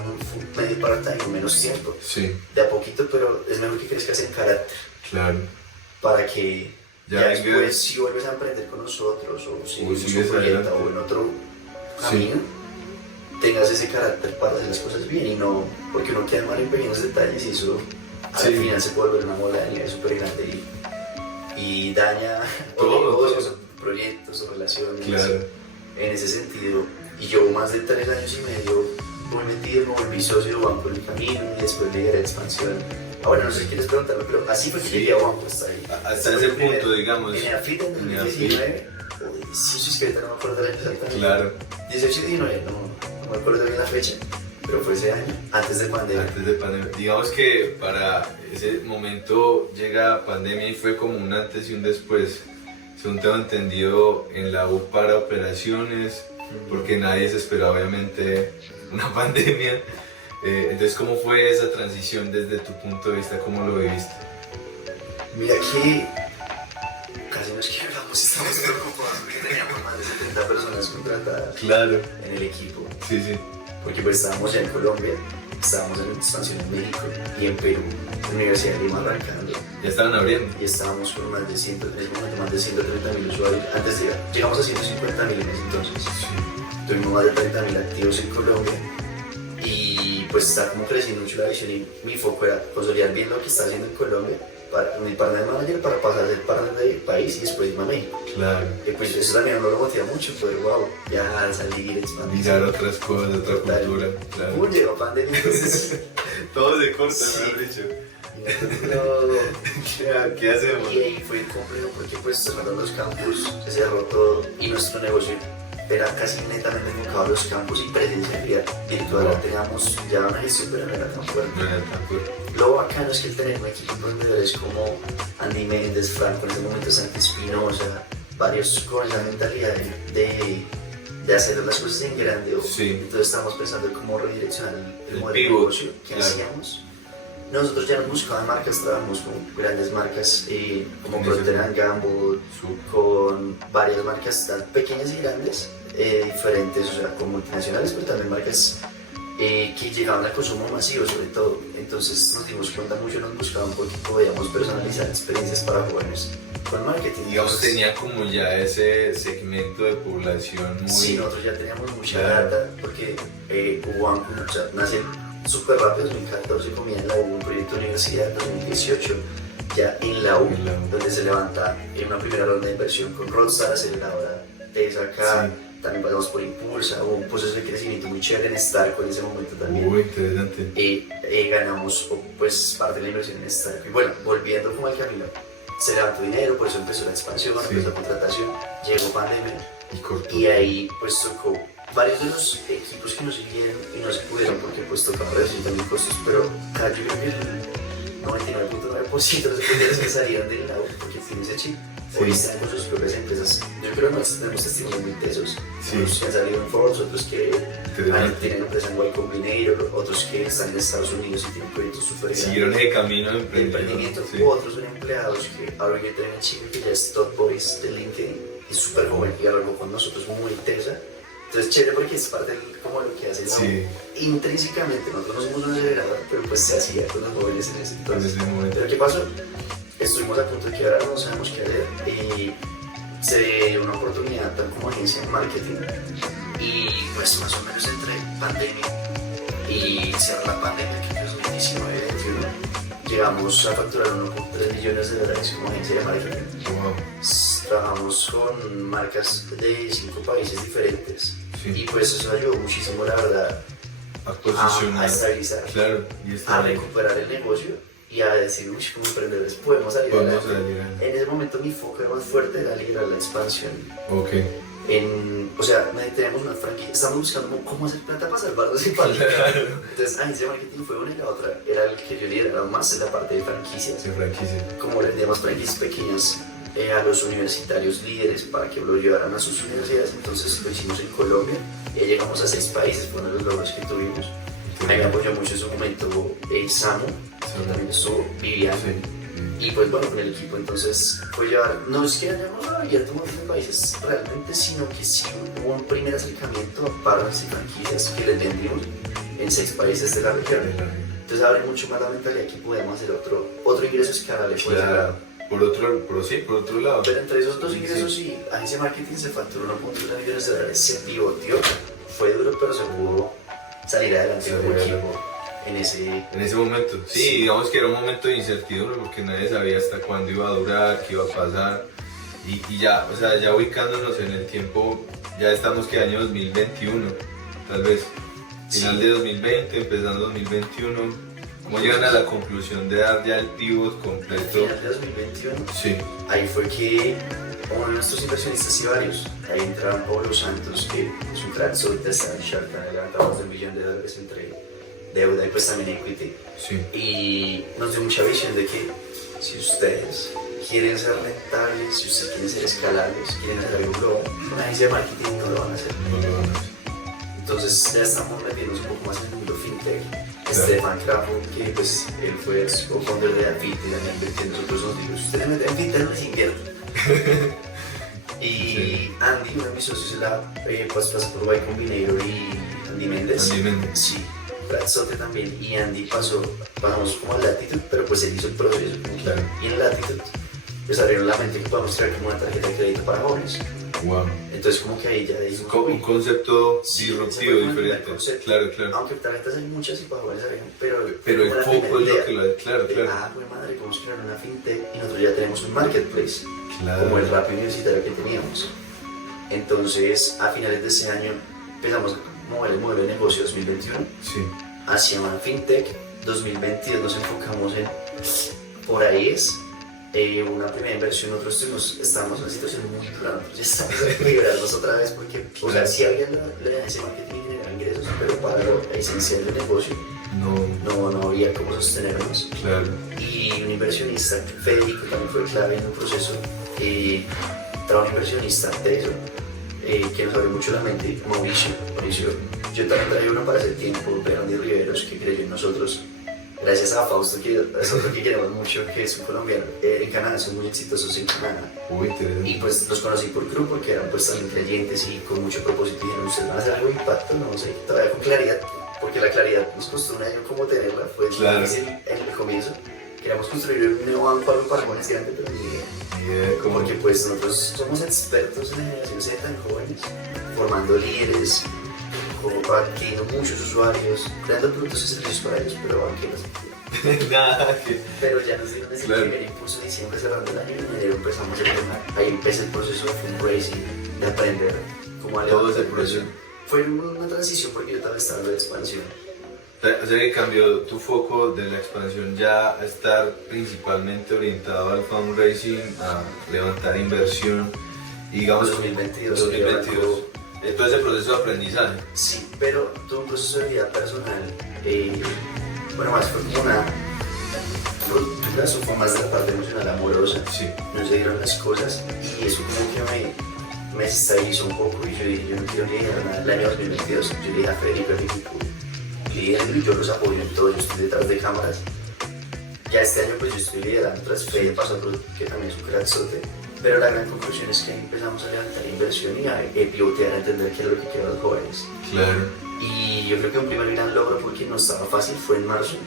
medio part-time, menos tiempo, Sí. de a poquito, pero es mejor que crezcas en carácter, Claro. para que Ya ya venga. después si vuelves a emprender con nosotros o si sigues con Proyecta adelante. o en otro Sí. camino, tengas ese carácter para hacer las cosas bien y no, porque uno queda mal en pequeños detalles y eso Sí. al final se puede volver una bola de nieve súper grande y daña o Todo, negocios, todo. o proyectos o relaciones. Claro. En ese sentido, y llevo más de 3 años y medio muy metido, me volví socio de Banco en el camino y después lideré expansión. Bueno, no sé si quieres preguntarlo, pero así fue que Sí. llegué a Banco hasta ahí. Hasta ese punto, digamos. En Afita en En 2019, sí, suscrita, no me acuerdo del año exactamente. Claro. 18 y 19, no me acuerdo bien la fecha, pero fue ese año, antes de pandemia. Antes de pandemia. Digamos que para ese momento llega pandemia y fue como un antes y un después. Según tengo entendido, en la U para operaciones, porque nadie se esperaba obviamente una pandemia. Entonces, ¿cómo fue esa transición desde tu punto de vista? ¿Cómo lo viviste? Mira que casi nos quebramos, estamos preocupados porque teníamos más de 70 personas contratadas Claro. en el equipo. Sí, sí. Porque pues estábamos ya en Colombia, estábamos en expansión en México y en Perú, en la Universidad de Lima arrancando, Ya estaban abriendo. y estábamos con más de 130.000 usuarios, llegamos a 150.000 en ese entonces, tuvimos más de 30.000 activos en Colombia, y pues está como creciendo mucho la visión y mi foco era consolidar bien lo que está haciendo en Colombia, para mi partner manager para pasar a ser partner del país y después irme a México. Claro. Y pues eso también no lo motiva mucho, pues wow, ya salir, expandir. Mirar otras cosas, otra Total. cultura. Claro. Llegó pandemia, entonces... Todo se corta, Sí. mejor dicho. No, ¿Qué hacemos? y ahí fue complejo porque pues cerraron los campus, se cerró todo y nuestro negocio era casi netamente enfocado a los campos y presencialidad virtual. Teníamos ya una gestión, pero no era tan fuerte. No era tan fuerte. Lo bacano es que el tener un equipo de emprendedores como Andy Méndez, Franco, en ese momento Santi Espinosa, varios con la mentalidad de hacer las cosas en grande. Sí. Entonces estábamos pensando en cómo redireccionar el modelo de pivot, negocio que claro. hacíamos. Nosotros ya nos buscaban marcas, trabajamos con grandes marcas como En Procter ese- Gamble, con varias marcas tan pequeñas y grandes, diferentes, o sea, con multinacionales, pero también marcas que llegaban al consumo masivo sobre todo. Entonces nos dimos cuenta, mucho nos buscaban porque podíamos personalizar experiencias para jóvenes con marketing. Digamos, Entonces, tenía como ya ese segmento de población muy... sí, nosotros ya teníamos mucha Claro. data porque Ubanco nació súper rápido, 2014 comienza en la U, un proyecto de universidad, 2018 ya en la U, En la U. donde se levanta en una primera ronda de inversión con Rockstar, aceleradora TESA acá, también pasamos por Impulsa, hubo un proceso de crecimiento muy chévere en Starco en ese momento también. Muy interesante. Ganamos pues parte de la inversión en Starco. Y bueno, volviendo como al camino, se levantó dinero, por eso empezó la expansión, Sí. empezó la contratación, llegó pandemia. Y corto. Y ahí pues tocó varios de los equipos que nos siguieron y no se pudieron porque pues tocaba reducir también costos, pero yo creo que el 99.9% de los emprendedores que salieron del lado porque tienen ese chip, hoy Sí. están con sus propias empresas. Yo creo que nosotros tenemos testimonios muy tesos, Sí. unos que han salido en Forbes, otros que Interesante. tienen empresa en Y Combinator, otros que están en Estados Unidos y tienen proyectos súper grandes Siguieron ese camino de de emprendimiento, Sí. otros son empleados que ahora yo tengo un chico que ya es top voice de LinkedIn, es súper joven y arrancó con nosotros muy tesa. Entonces chévere porque es parte como lo que hace, ¿no? Sí. Intrínsecamente, nosotros no somos un acelerador, pero pues se hacía con los jóvenes en ese En entonces. ese momento. Pero ¿qué pasó? Estuvimos a punto de quebrar, no sabemos qué hacer y se dio una oportunidad tal como agencia de marketing y pues más o menos entre pandemia y cerrar la pandemia que fue 2019-2021 llegamos a facturar 1.3 millones de dólares como agencia de marketing. Wow. Trabajamos con marcas de 5 países diferentes Sí. y pues eso ayudó muchísimo la verdad A a posicionar. estabilizar, Claro. Y a está recuperar el negocio y a decir, uy, como emprendedores podemos salir Podemos adelante. salir. En ese momento mi foco era más fuerte, era liderar la expansión. Ok. O sea, teníamos una franquicia, estamos buscando cómo hacer plata para salvarnos en pandemia. Claro. Entonces, agencia de marketing fue una y la otra era el que yo lideraba más en la parte de franquicias. Sí, franquicia. Como les dimos franquicias pequeñas a los universitarios líderes para que lo llevaran a sus universidades. Entonces lo hicimos en Colombia y ahí llegamos a 6 países, fue uno de los logros que tuvimos. Ahí me apoyó mucho en su momento Samu, que también estuvo, Vivian. Sí. Y pues bueno, con el equipo entonces fue llevar, no es que hayamos abierto un montón de países realmente, sino que sí hubo un primer acercamiento a partners y franquicias que les vendimos en 6 países de la región. Entonces abre mucho más la mentalidad que podemos hacer otro ingreso escalable por ese Claro. lado. Por otro lado. Pero entre esos dos ingresos Sí. y agencia de marketing se facturó 1.1 millones de dólares, se pivoteó, fue duro pero se pudo salir adelante Salir como adelante. equipo en ese... En ese momento, sí, Sí. digamos que era un momento de incertidumbre porque nadie sabía hasta cuándo iba a durar, qué iba a pasar. Y ya, o sea, ya ubicándonos en el tiempo, ya estamos que año 2021, tal vez. Final Sí. de 2020, empezando 2021. ¿Cómo llegan a la conclusión de dar ya el pivot Al completo? final de 2021, Sí, ahí fue que uno de nuestros inversionistas y varios, ahí entraron Pablo Santos, que es un crack, ahorita está en Shark Tank, levantamos $1 millón entre deuda y pues también equity. sí, Y nos dio mucha visión de que si ustedes quieren ser rentables, si ustedes quieren ser escalables, quieren hacer algo global, una agencia de marketing no lo van a hacer. no lo van a hacer. Entonces ya estamos metiéndonos un poco más en el mundo fintech. Claro. Stefan Krafo, que pues él fue co-founder de Afit y también invirtió en nosotros nos dijo, si ustedes meten en fintech no les invierten. Y Sí. Andy, uno de mis socios, pues pasó por Y Combinator y Andy Méndez. Andy Méndez. Sí, Brad Sote también. Y Andy pasamos como a Latitude, pero pues él hizo el proceso. Como que- Claro. Y en Latitude, pues abrieron la mente que podemos traer como una tarjeta de crédito para jóvenes. Wow. Entonces como que ahí ya dijimos, Como un concepto Sí, disruptivo, ese fue como el diferente. concepto. Claro, claro. aunque tarjetas hay muchas y para jóvenes habían, pero Pero el como la foco primera es lo idea que lo... Claro, de, claro. pues madre, podemos crear una fintech y nosotros ya tenemos un marketplace, Claro. como el Rappi universitario que teníamos. Entonces, a finales de ese año empezamos a mover el modelo de negocio 2021 Sí, hacia una fintech. 2022 nos enfocamos en por ahí es una primera inversión, nosotros estábamos en una situación muy dura, nosotros ya estamos a equilibrarnos otra vez porque, o sea, sí había ese marketing y generar ingresos, pero para lo esencial del negocio no había cómo sostenernos. Claro. Y un inversionista, Federico, también fue clave en un proceso, trajo un inversionista de eso, que nos abrió mucho la mente, Mauricio, yo también traje uno para ese tiempo, Andy Riveros, que creyó en nosotros. Gracias a Fausto, que es otro que queremos mucho, que es un colombiano. En Canadá son muy exitosos en Canadá. Uy, interesante. Y pues los conocí por grupo, porque eran pues también creyentes y con mucho propósito. Y dijeron, ¿ustedes van a hacer algo de impacto? No sé, todavía con claridad, porque la claridad nos costó un año como tenerla. Fue difícil en el comienzo. Queríamos construir un nuevo banco, algo para jóvenes grande, pero ni idea. Porque pues nosotros somos expertos en generación Z, en jóvenes, formando líderes, adquiriendo muchos usuarios, creando productos y servicios para ellos, pero banqueros. Nada, pero ya nos dieron ese primer impulso en diciembre, cerrando el año, y en enero empezamos a entrenar. Ahí empecé el proceso de fundraising, de aprender cómo a todo ese proceso. Fue una transición porque yo también estaba en la expansión. O sea que cambió tu foco de la expansión ya a estar principalmente orientado al fundraising, a levantar inversión, y digamos 2022. Todo ese proceso de aprendizaje. Sí, pero todo un proceso de vida personal, bueno, más fue como una ruptura, eso fue más de la parte emocional amorosa. Sí. No se dieron las cosas y eso como que me estabilizó un poco y yo dije, yo no quiero liderar nada. El año 2022 yo le dije a Federico, y yo los apoyo en todo, yo estoy detrás de cámaras. Ya este año pues yo estoy liderando tras Fede Pasapro, que también es un crackzote. Pero la gran conclusión es que empezamos a levantar inversión y a pivotear, a entender qué es lo que quieren los jóvenes. Claro. Y yo creo que un primer gran logro, porque no estaba fácil, fue en marzo,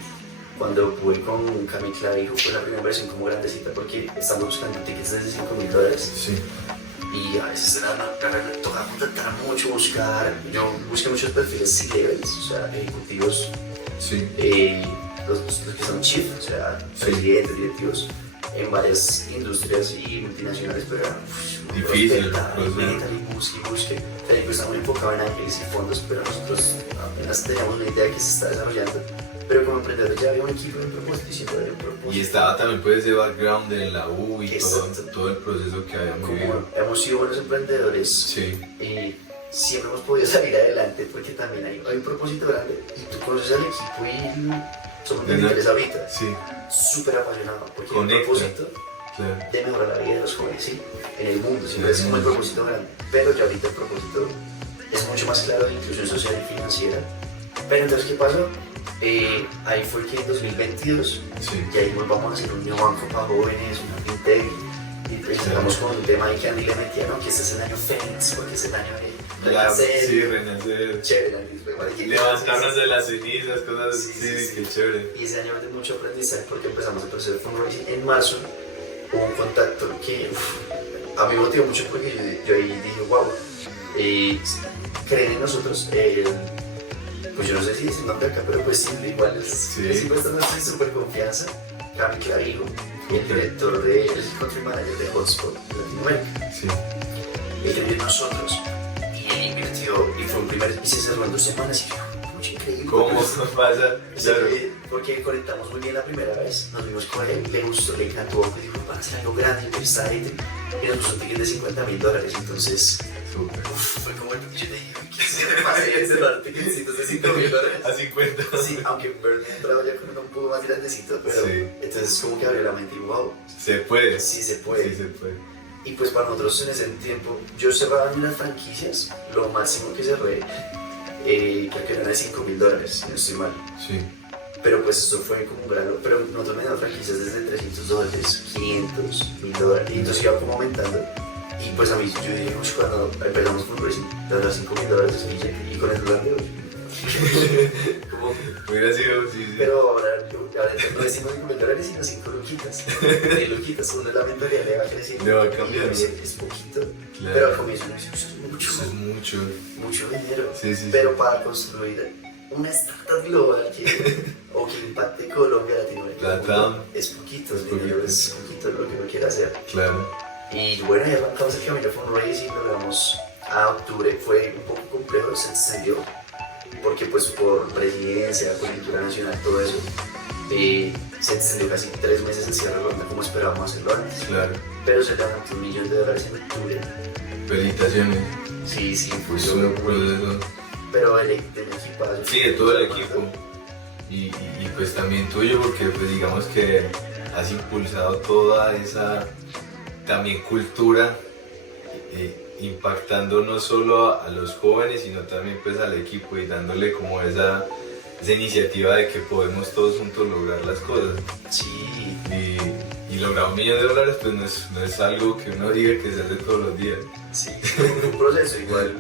cuando pude con Cami Clavijo, fue la primera inversión como grandecita, porque estamos buscando tickets desde $5,000. Sí. Y a veces era una carrera, tocaba contactar mucho, yo busqué muchos perfiles C-levels, o sea, ejecutivos, sí. Los que son chief, o sea, presidentes, directivos, en varias industrias y multinacionales, pero era difícil. Busque. Federico está muy enfocado en ángeles y fondos, pero nosotros apenas teníamos una idea que se está desarrollando. Pero como emprendedores ya había un equipo de propósito y siempre había un propósito. Y estaba también pues ese background de la U y todo el proceso que habíamos vivido. Hemos sido buenos emprendedores. Sí. Y siempre hemos podido salir adelante porque también hay un propósito grande y tú conoces al equipo y somos líderes ahorita. Sí. Súper apasionado porque hay un propósito de mejorar la vida de los jóvenes, ¿sí? En el mundo, siempre es como el propósito grande. Pero ya ahorita el propósito es mucho más claro de inclusión social y financiera. Pero entonces, ¿qué pasó? Ahí fue que en 2022 ya dijimos vamos a hacer un nuevo banco para jóvenes, una fintech, y empezamos con un tema de que Andy le metía, ¿no? Que este es el año Fénix, porque es el año de renacer. Sí, renacer. Chévere, levantarnos de las cenizas, cosas así, qué chévere. Y ese año de mucho aprendizaje porque empezamos el proceso de fundraising. En marzo hubo un contacto que a mí me motivó mucho porque yo ahí dije, wow, creen en nosotros. Pues yo no sé si es el nombre acá, pero pues sí, igual siempre estamos en súper confianza. Cami Clavijo, el director el country manager de Hotspot de Latinoamérica. Sí. Él creyó en nosotros y él invirtió y fue un primer y se cerró en 2 semanas y yo, mucho increíble. ¿Cómo pasa? Claro. Porque conectamos muy bien la primera vez, nos vimos con él, le gustó, le encantó, y dijo, van a hacer algo grande, interesante, y nos puso un ticket de $50,000, entonces fue como el yo le dije, ¿qué se me pasa de cerrar ticketcitos de $5,000? A 50. Sí, aunque Bernie entraba ya con un poco más grandecito, pero entonces como que abrió la mente y wow. Se puede. Sí se puede. Sí se puede. Y pues para nosotros en ese tiempo, yo cerraba en las franquicias, lo máximo que cerré, creo que eran de $5,000, si no estoy mal. Sí. Pero pues eso fue como un gran... Pero nosotros vendíamos franquicias desde $300, $500, $1,000, y entonces iba como aumentando. Y pues a mí, yo dije, cuando empezamos fundraising, de los $5,000 y con el dólar de hoy. Como hubiera sido, sí. Pero ahora no decimos $5,000, sino 5 luquitas. 10 luquitas, uno la mentoría le va creciendo. Le va cambiando. Es poquito. Claro. Pero al comienzo eso es mucho. Eso es mucho. Mucho dinero. Sí, sí. Pero para construir una startup global o que impacte Colombia, Latinoamérica, es poquito, es poquito lo que uno quiere hacer. Claro. Y bueno, ya arrancamos el camino fundraising, logramos a octubre, fue un poco complejo, se extendió, porque pues por presidencia, coyuntura nacional, todo eso, Se extendió casi 3 meses el cierre de ronda como esperábamos hacerlo antes. Claro. Pero se levantó $1 millón en octubre. Felicitaciones. Sí, fue Es solo un proceso. pero del equipazo. Sí, de todo el equipo. Y pues también tuyo, porque pues digamos que has impulsado toda esa también cultura, impactando no solo a los jóvenes, sino también pues al equipo y dándole como esa iniciativa de que podemos todos juntos lograr las cosas. Sí. Y lograr $1 millón pues no es algo que uno diga que se hace todos los días. Sí, fue un proceso igual.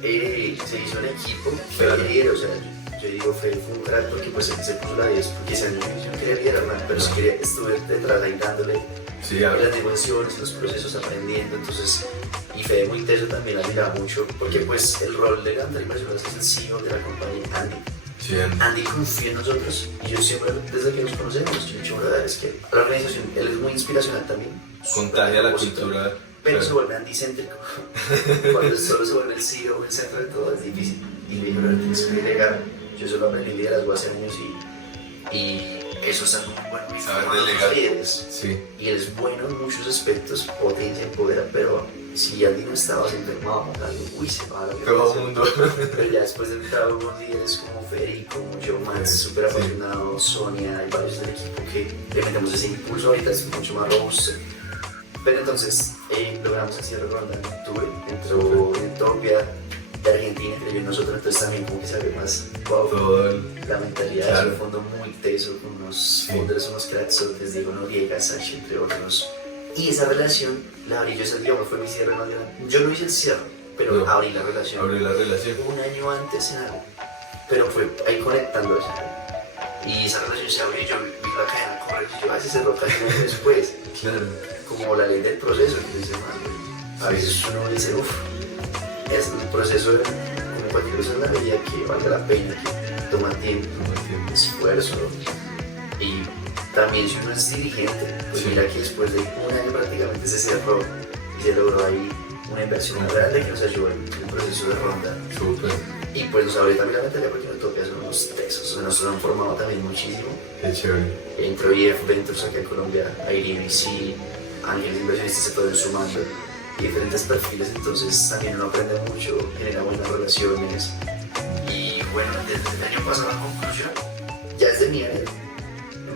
Se hizo en equipo, Claro. o sea, yo digo, fue un crack porque pues él se puso la 10, porque ese año yo no quería liderar nada, pero sí quería, estuve detrás ahí dándole Sí, las negociaciones, los procesos, aprendiendo, entonces, y Fede muy teso también admiraba mucho, porque pues el rol de Gandalf Inversiones es el CEO de la compañía, Andy. sí, Andy confía en nosotros, y yo siempre, desde que nos conocemos, yo he dicho, verdad, es que la organización, él es muy inspiracional también. contagia la Propósito, cultura. pero Claro. se vuelve anticéntrico. Cuando solo se vuelve el CEO, el centro de todo, es difícil. Y le digo, no tienes que delegar. Yo solo aprendí liderazgo hace años y eso es algo muy bueno. Saber Formar delegar. líderes. Sí, Y él es bueno en muchos aspectos, potencia, empodera, pero si alguien no estaba enfermado, uy, se va a la todo el mundo. Pero ya después de entrar unos líderes como Federico, como Joe Mans, Sí, súper sí. apasionado, Sonia, hay varios del equipo que le metemos ese impulso, ahorita es mucho más robusto. Pero entonces logramos el cierre de ronda en octubre, entró Entropia de Argentina, creyó en nosotros, entonces también como que se ve más wow, Todo el... la mentalidad Claro. es un fondo muy teso, con unos founders, unos cracks, les digo, Noriega, Sachi, entre otros. Y esa relación la abrí yo, digamos, fue mi cierre más grande. Yo no hice el cierre, pero No. abrí la relación. Abre la relación. Un año antes en algo, pero fue ahí conectando eso. Y esa relación se abrió y yo vi la cadena correr y yo a veces se rota un año después. Claro. Como la ley del proceso, que dice más, güey. A Sí. veces uno dice, uff, es el proceso, como cualquier cosa en la vida, que valga la pena, que toma tiempo, esfuerzo. Y también si uno es dirigente, pues Sí. mira que después de un año prácticamente se cerró y se logró ahí una inversión grande que nos ayudó en el proceso de ronda. Súper. Y pues nos abrió también la mentalidad porque en Utopia son unos tesos, nos han formado también muchísimo. Qué chévere. Entró IF Ventures aquí en Colombia, IRBC, ángeles inversionistas se fueron sumando, y diferentes perfiles, entonces también uno aprende mucho, genera buenas relaciones. Y bueno, desde el año pasado en conclusión, ya desde mi área,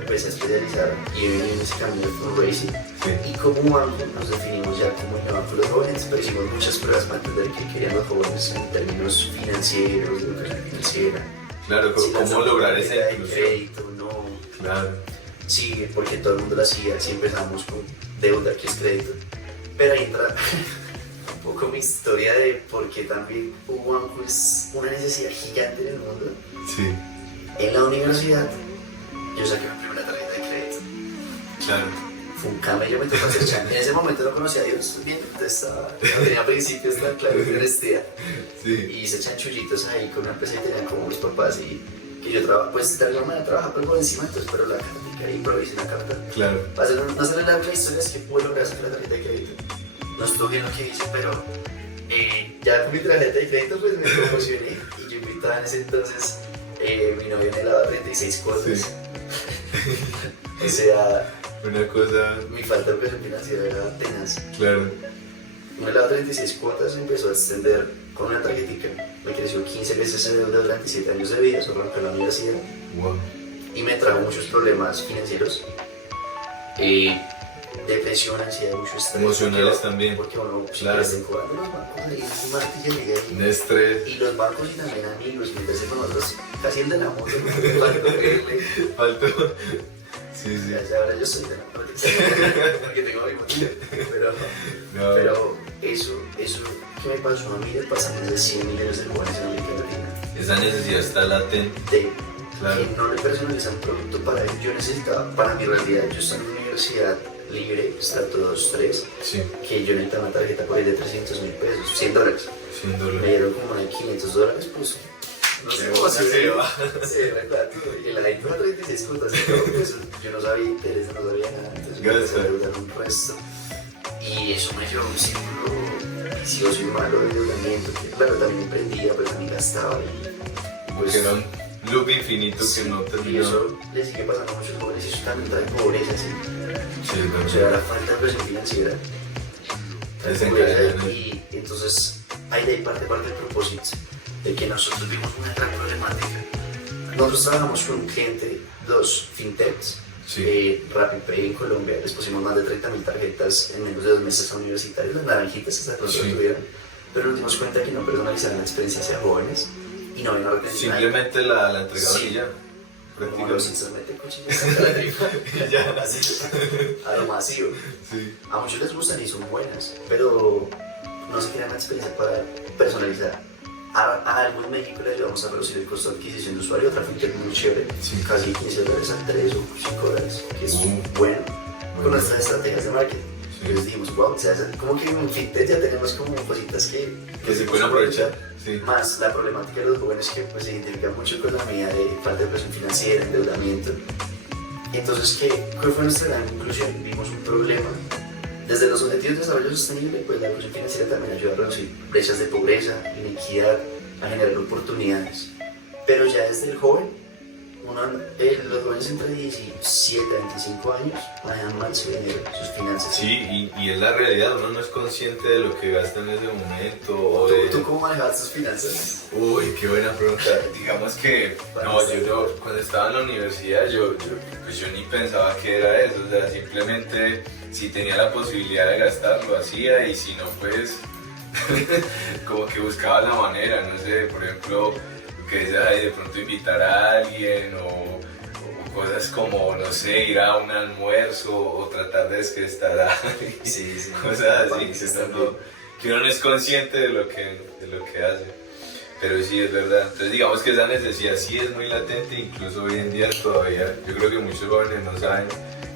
empecé a especializar y vení en ese camino de fundraising. Sí. Y como banco nos definimos ya como el banco de los jóvenes, pero hicimos muchas pruebas para entender qué querían los jóvenes en términos financieros, de educación financiera. Claro, Si ¿cómo lanzamos lograr tarjeta esa de inclusión? crédito, no. Claro. Sí, porque todo el mundo lo hacía, así empezamos con deuda, que es crédito. Pero ahí entra un poco mi historia de por qué también un banco es una necesidad gigante en el mundo. Sí. En la universidad, yo saqué mi primera tarjeta de crédito. Claro. Fue un camello, me tocó hacer chan. En ese momento no conocía a Dios bien, entonces no tenía principios tan claros de honestidad. Sí. Y hice chanchullitos ahí con una empresa que tenían como mis papás y que yo trabajo, pues de alguna manera trabajaba por encima, entonces, pero la carta y improvisé una carta. Claro. Para no hacerle larga la historia, es que pude lograr sacar la tarjeta de crédito. No estuvo bien lo que hice, pero ya con mi tarjeta de crédito pues me promocioné y yo invitaba en ese entonces mi novia me daba 36 cuotas. Sí. O sea, Una cosa. mi falta de educación financiera era tenaz. Claro. Me daba 36 cuotas, empezó a extender con una tarjetita. Me creció 15 veces de deuda durante 7 años de vida, eso arrancó en la universidad. Wow. Y me trajo muchos problemas financieros. Depresión, ansiedad, mucho estrés. Emocionales porque- también. Porque uno, Claro. estén cobrando los bancos ahí, un martillo Un ahí. estrés. Y los bancos y también amigos, meterse con otros, casi el de la moto, ¿no? Para correrle. Faltó. Sí, sí. Ya ahora yo soy de la moto, porque tengo mi motillo. Pero, No. pero eso que me pasó a mí, le pasa a más de 100 millones de jóvenes en América Latina. Esa necesidad está latente. De Claro. que no le personalizan producto para ellos. Yo necesitaba, para mi realidad, yo estaba en una universidad libre, estrato 2, 3, Sí. que yo necesitaba una tarjeta por ahí de 300.000 pesos, $100. Sin Me dolor. dieron como una de $500, pues no sé cómo se va. Se recuerda todo. Y la gente me 36 cuotas y todo eso. Yo no sabía interés, no sabía nada. Entonces me empecé a endeudar un resto. Y eso me llevó a un círculo vicioso y malo de endeudamiento. Que claro, también emprendía, pero también gastaba. Y pues Porque loop infinito que no Y termina. eso le sigue pasando a muchos jóvenes y eso también trae pobreza, ¿sí? Sí, O sea, la falta de presión financiera trae pobreza y entonces ahí de ahí parte del propósito de que nosotros vimos una gran problemática. Nosotros trabajamos con un cliente, dos fintechs, RappiPay en Colombia, les pusimos más de 30.000 tarjetas en menos de 2 meses a universitarios, las naranjitas hasta pronto lo tuvieron, pero nos dimos cuenta que no personalizaron la experiencia hacia jóvenes y no había retención. Simplemente la entregaron y ya. Como los instrumentos de cuchillos a la tripa, ya así, a lo masivo. Sí. A muchos les gustan y son buenas, pero no se crean una experiencia para personalizar. A algo en México le ayudamos a reducir el costo de adquisición de usuario, otra fintech muy chévere, casi $15 a $3 o $5, que es bueno con nuestras estrategias de marketing. Entonces dijimos, wow, o sea, como que en fintech ya tenemos como cositas que se pueden aprovechar. Sí. Más la problemática de los jóvenes que pues, se identifica mucho con la medida de falta de presión financiera, endeudamiento. Entonces, ¿cuál fue nuestra gran conclusión? Vimos un problema. Desde los objetivos de desarrollo sostenible, pues la inclusión financiera también ayuda a reducir brechas de pobreza, inequidad, a generar oportunidades. Pero ya desde el joven, los jóvenes entre 17 a 25 años manejan mal su dinero, sus finanzas. Sí, y es la realidad, uno no es consciente de lo que gasta en ese momento. O ¿Tú cómo manejabas tus finanzas? Uy, qué buena pregunta. Digamos que, yo cuando estaba en la universidad, pues yo ni pensaba que era eso, o sea, simplemente si tenía la posibilidad de gastar, lo hacía, y si no, pues, como que buscaba la manera, no sé, por ejemplo, que de pronto invitar a alguien o cosas como, no sé, ir a un almuerzo o tratar de despistar a alguien, cosas así, que uno no es consciente de lo que hace. Pero sí, es verdad. Entonces digamos que esa necesidad sí es muy latente, incluso hoy en día todavía. Yo creo que muchos jóvenes no saben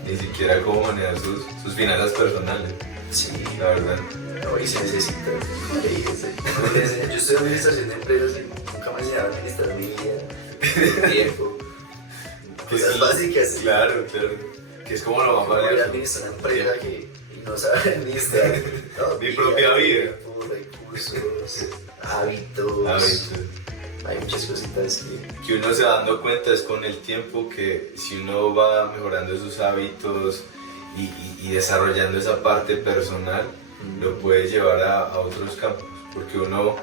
ni siquiera cómo manejar sus finanzas personales. Sí, la verdad. No, y se necesita. Yo estoy en administración de empresas y nunca me enseñaron a administrar mi vida, mi tiempo. Cosas básicas. Claro. Que es como lo más valioso. Voy a administrar una empresa que no sabe administrar. Mi propia vida. Tiempo, recursos, hábitos. Hay muchas cositas que uno se va dando cuenta es con el tiempo que si uno va mejorando sus hábitos y desarrollando esa parte personal, lo puede llevar a otros campos, porque uno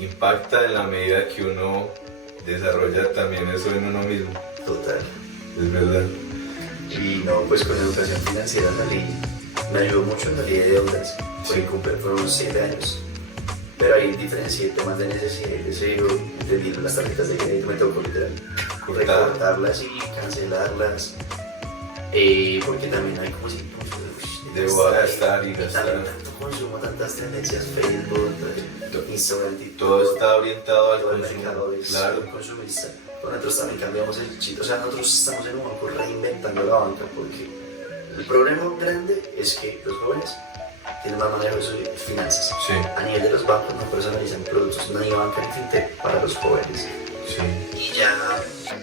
impacta en la medida que uno desarrolla también eso en uno mismo. Total. Es verdad. Y no, pues con educación financiera me ayudó mucho en la ley de deudas. Fueron 7 años. Pero ahí diferencié temas de necesidad y deseo, entendí las tarjetas de crédito, me tocó literal recortarlas y cancelarlas, porque también hay como si debo gastar y gastar. Tanto consumo, tantas tendencias, Facebook, Instagram, todo está orientado al todo consumo. El mercado es consumista. Nosotros también cambiamos el chip, o sea, nosotros estamos en un banco reinventando la banca, porque el problema grande es que los jóvenes tienen más manejo de sus finanzas. Sí. A nivel de los bancos no personalizan productos, no hay banca ni fintech para los jóvenes. Sí. Y ya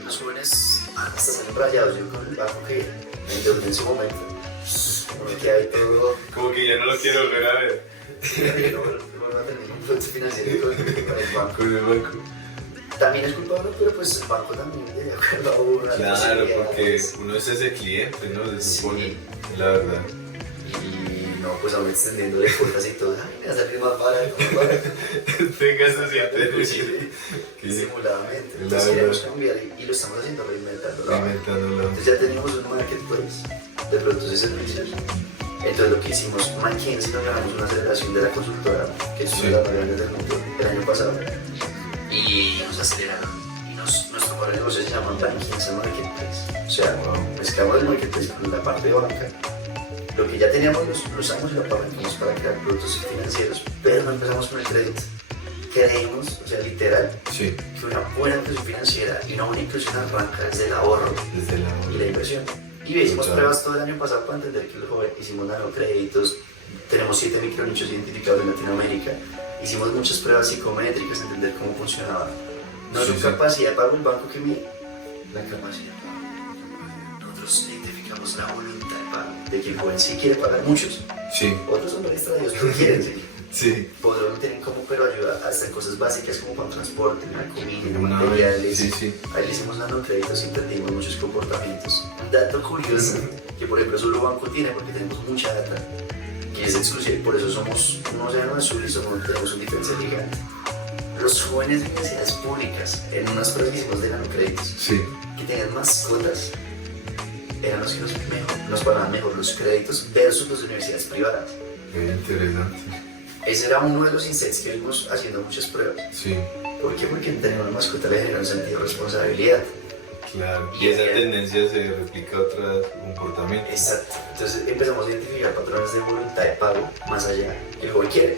los jóvenes hasta salen rayados. Yo con el banco que me endeudé en su momento, como que hay todo. Como que ya no lo quiero ver a ver. Sí, no vuelvo a tener un producto financiero con el banco. Con el banco. También es culpable, pero pues el banco también de acuerdo a uno. Claro, porque uno es ese cliente, ¿no? Se supone, la verdad. Y no, pues aún extendiendo de cuotas y todo, ay, me va a salir más barato, Tenga eso siempre. Simuladamente. Entonces queremos cambiar y lo estamos haciendo reinventándolo. Entonces ya tenemos un marketplace de productos y servicios. Entonces lo que hicimos, McKinsey, nos ganamos una aceleración de la consultora, que es una de las más grandes del mundo, el año pasado. Y nos aceleraron. Y nuestro modelo de negocio se llama McKinsey Marketplace. O sea, mezclamos el marketplace con la parte de banca. Lo que ya teníamos lo usamos y lo apalancamos para crear productos financieros, pero no empezamos con el crédito. Creímos, o sea, literal, que una buena inclusión financiera y una buena inclusión arranca desde el ahorro y la inversión. Y hicimos pruebas todo el año pasado para entender que los jóvenes hicimos nanocréditos, tenemos 7 micronichos identificados en Latinoamérica, hicimos muchas pruebas psicométricas, entender cómo funcionaba. No es capacidad de pago el banco que mide, la capacidad de pago. Nosotros la voluntad de pago, de que el joven sí quiere pagar muchos. Sí. Otros son extraños, pero quieren, sí. Sí. Podrán no tener cómo, pero ayuda hasta en cosas básicas como con transporte, en la comida, en Una materiales. vez, sí. Ahí le hicimos nanocréditos y entendimos muchos comportamientos. Un dato curioso, que por ejemplo solo banco tiene porque tenemos mucha data, que es exclusiva, por eso somos un océano azul y tenemos un diferencial gigante. Los jóvenes de universidades públicas, en unas pruebas que hicimos de nanocréditos, Sí. que tenían mascotas, eran los que nos pagaban mejor los créditos versus los de universidades privadas. Qué interesante. Ese era uno de los insights que vimos haciendo muchas pruebas. Sí, ¿Por qué? Porque tener una mascota le genera un sentido de responsabilidad. claro. Y esa tendencia se replica a otros comportamientos. Exacto. Entonces empezamos a identificar patrones de voluntad de pago más allá. El joven quiere,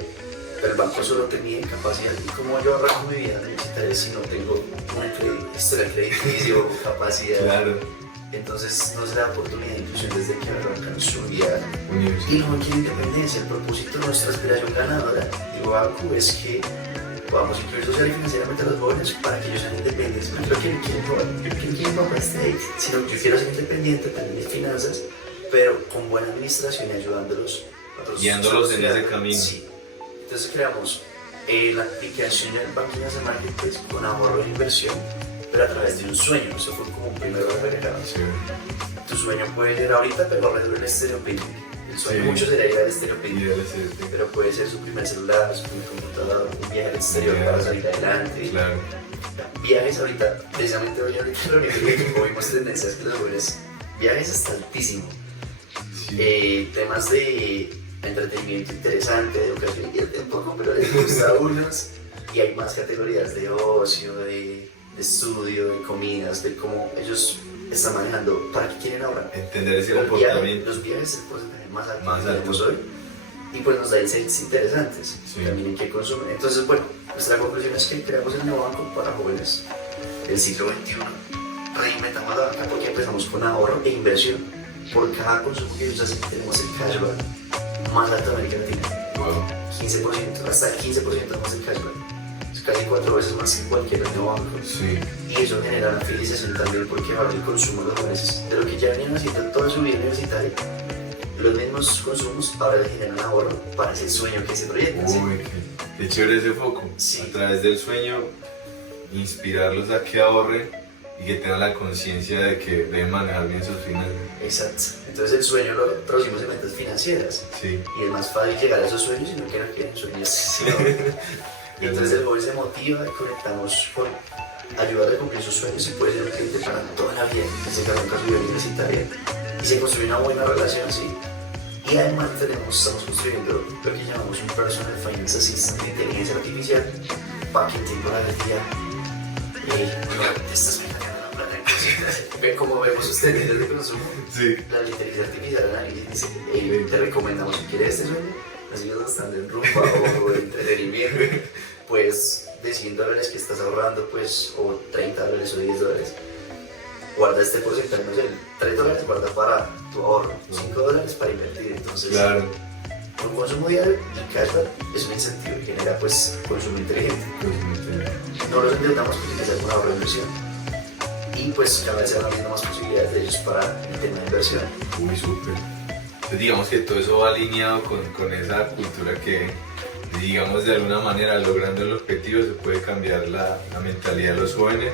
pero el banco solo te mide capacidad. ¿Y cómo yo arranco mi vida universitaria si no tengo una historia crediticia o capacidad? Claro. Entonces nos da oportunidad de inclusión desde que arrancan su vida. Y Universidad. no quiere independencia. El propósito de nuestra aspiración ganadora de Baku es que podamos incluir social y financieramente a los jóvenes para que ellos sean independientes. No creo que no quieren papá esté ahí, sino que yo quiero ser independiente también de finanzas, pero con buena administración y ayudándolos. Guiándolos en ese camino. Sí. Entonces creamos la aplicación del Banking as a Marketplace con ahorro e inversión, pero a través de un sueño. Eso fue como un primer agregado. Sí. Tu sueño puede ser ahorita, pero alrededor del estereopicnic. El sueño Sí. mucho sería ir al Y estereopicnic. DLC. Pero puede ser su primer celular, su primer computador, un viaje al exterior para salir adelante. Claro. Viajes ahorita, precisamente hoy ahorita lo único que vimos tendencias que los jóvenes, viajes hasta altísimo. Sí. Temas de entretenimiento interesante, de educación invierte un poco, pero les gusta a unos. Y hay más categorías de ocio, de estudio, de comidas, de cómo ellos están manejando, para qué quieren ahorrar. Entender ese Los comportamiento. viajes es el porcentaje más alto Más que tenemos alto. hoy. Y pues nos da insights interesantes, Sí. también en qué consumen. Entonces, bueno, nuestra conclusión es que creamos el nuevo banco para jóvenes del siglo XXI. Reinventamos la banca porque empezamos con ahorro e inversión. Por cada consumo que ellos hacen tenemos el cashback más alto de América Latina. Wow. 15%, hasta el 15% más el cashback. Es casi 4 veces más que cualquier otro banco. Sí. Y eso genera una fidelización también porque ahora el consumo de los jóvenes de lo que ya venían haciendo toda su vida universitaria, los mismos consumos ahora le generan ahorro para ese sueño que se proyecta. ¿sí? Uy, qué chévere ese foco. Sí. A través del sueño, inspirarlos a que ahorren y que tengan la conciencia de que deben manejar bien sus finanzas. Exacto. Entonces el sueño lo traducimos en metas financieras. Sí. Y es más fácil llegar a esos sueños si no quieren sueños. sino- Y entonces el joven se motiva y conectamos con ayudarle a cumplir sus sueños y puede ser un cliente para toda la vida, que se arranca su vida universitaria. Y se construye una buena relación, sí. Y además estamos construyendo lo que llamamos un Personal Finance Assistant de inteligencia artificial para que en tiempo de alergia te estás metiendo la plata en cositas. Ve como vemos ustedes desde consumo. Sí. La inteligencia artificial dice, hey, te recomendamos si quieres este sueño, así vas bastante en rumba o de entretenimiento, pues de $100 que estás ahorrando, pues, o $30 o $10, guarda este porcentaje, no sé, $3 guarda para tu ahorro, $5 para invertir. Entonces, Claro. un consumo diario y cashback es un incentivo que genera pues consumo inteligente. No los endeudamos porque les da un ahorro de inversión. Y pues cada vez se van abriendo más posibilidades de ellos para el tema de inversión. Muy súper. Pues digamos que todo eso va alineado con esa cultura que, digamos, de alguna manera, logrando el objetivo, se puede cambiar la mentalidad de los jóvenes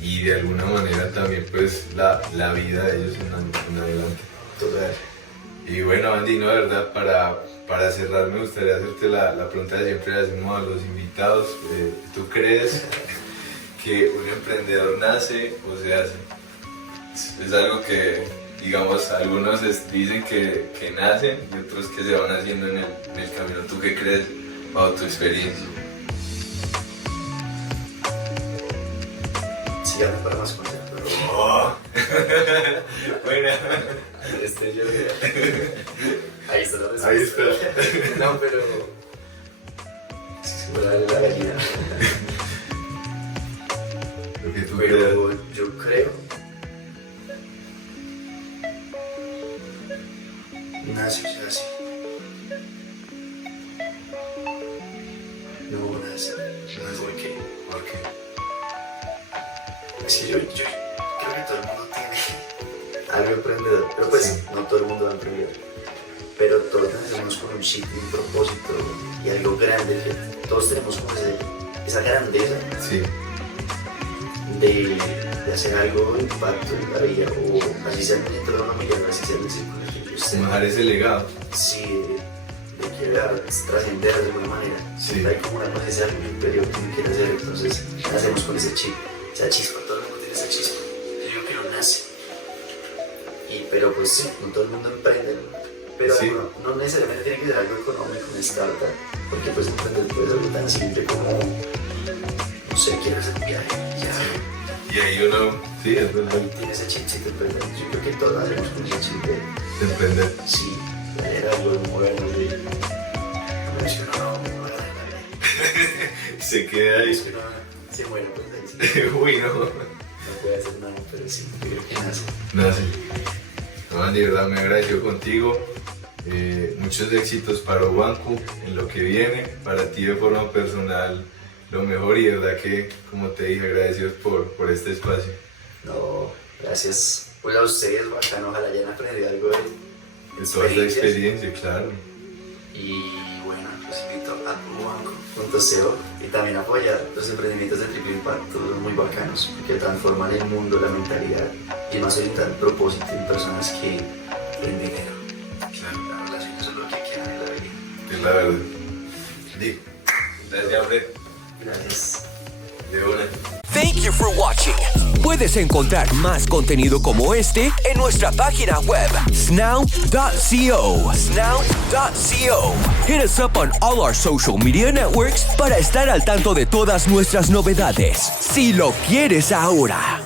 y de alguna manera también pues la vida de ellos en adelante. Total. Y bueno, Andy, no, de verdad, para cerrar me gustaría hacerte la pregunta que siempre le hacemos a los invitados. ¿Tú crees que un emprendedor nace o se hace? Es algo que, digamos, algunos dicen que nacen y otros que se van haciendo en el camino. ¿Tú qué crees bajo tu experiencia? Síganme para más consejos. Oh. Bueno, Yo ahí está la respuesta. Ahí está. No, pero... Sí, la gallina. lo que tú creas. Pero yo creo... Nace o se hace. No nace. ¿Por qué? ¿Por qué? Es que yo creo que todo el mundo tiene algo emprendedor, pero pues Sí. no todo el mundo va a emprender. pero todos nacemos con un chip, un propósito y algo grande, que todos tenemos como esa grandeza Sí, de hacer algo de impacto en la vida, o así sea en el entorno familiar, así sea en el círculo que usted. como dejar ese legado. Sí, de querer trascender de alguna manera. Sí. Hay como una conciencia de algo imperio que uno quiere hacer, entonces nacemos con ese chip, esa chispa, todo el mundo tiene esa chispa. Yo digo que no nace. Pero pues sí, no todo el mundo emprende, ¿no? Pero Sí. no necesariamente tiene que ser algo económico, una startup, porque pues emprender puede ser algo tan simple como, no sé, quiero hacer un viaje, ya. Y ahí uno, sí, es verdad, Ahí tiene ese chipcito de emprender. Yo creo que todos nacemos con ese chip de, de emprender. sí, de era algo moderno, de, no es que uno no haga nada. Se queda ahí. Es que uno se muere pues de ahí, sí. Uy, no. No puede hacer nada, pero sí, yo creo que nace. No, sí. No, Andy, de verdad me agradezco contigo. Muchos éxitos para Obanco en lo que viene, para ti de forma personal lo mejor, y de verdad que, como te dije, agradecidos por este espacio. No, gracias. Pues a ustedes, bacán, ojalá hayan aprendido algo de De toda esta experiencia, claro. Y bueno, los invito a Ubanco.co y también apoyar los emprendimientos de triple impacto, muy bacanos, que transforman el mundo, la mentalidad y más orientar el propósito en personas que quieren dinero. Claro, Las relaciones son lo que quieran en la vida. es la verdad. Digo, gracias, Fred. Gracias. De una. Thank you for watching. Puedes encontrar más contenido como este en nuestra página web, snow.co. Snow.co. Hit us up on all our social media networks para estar al tanto de todas nuestras novedades. Si lo quieres ahora.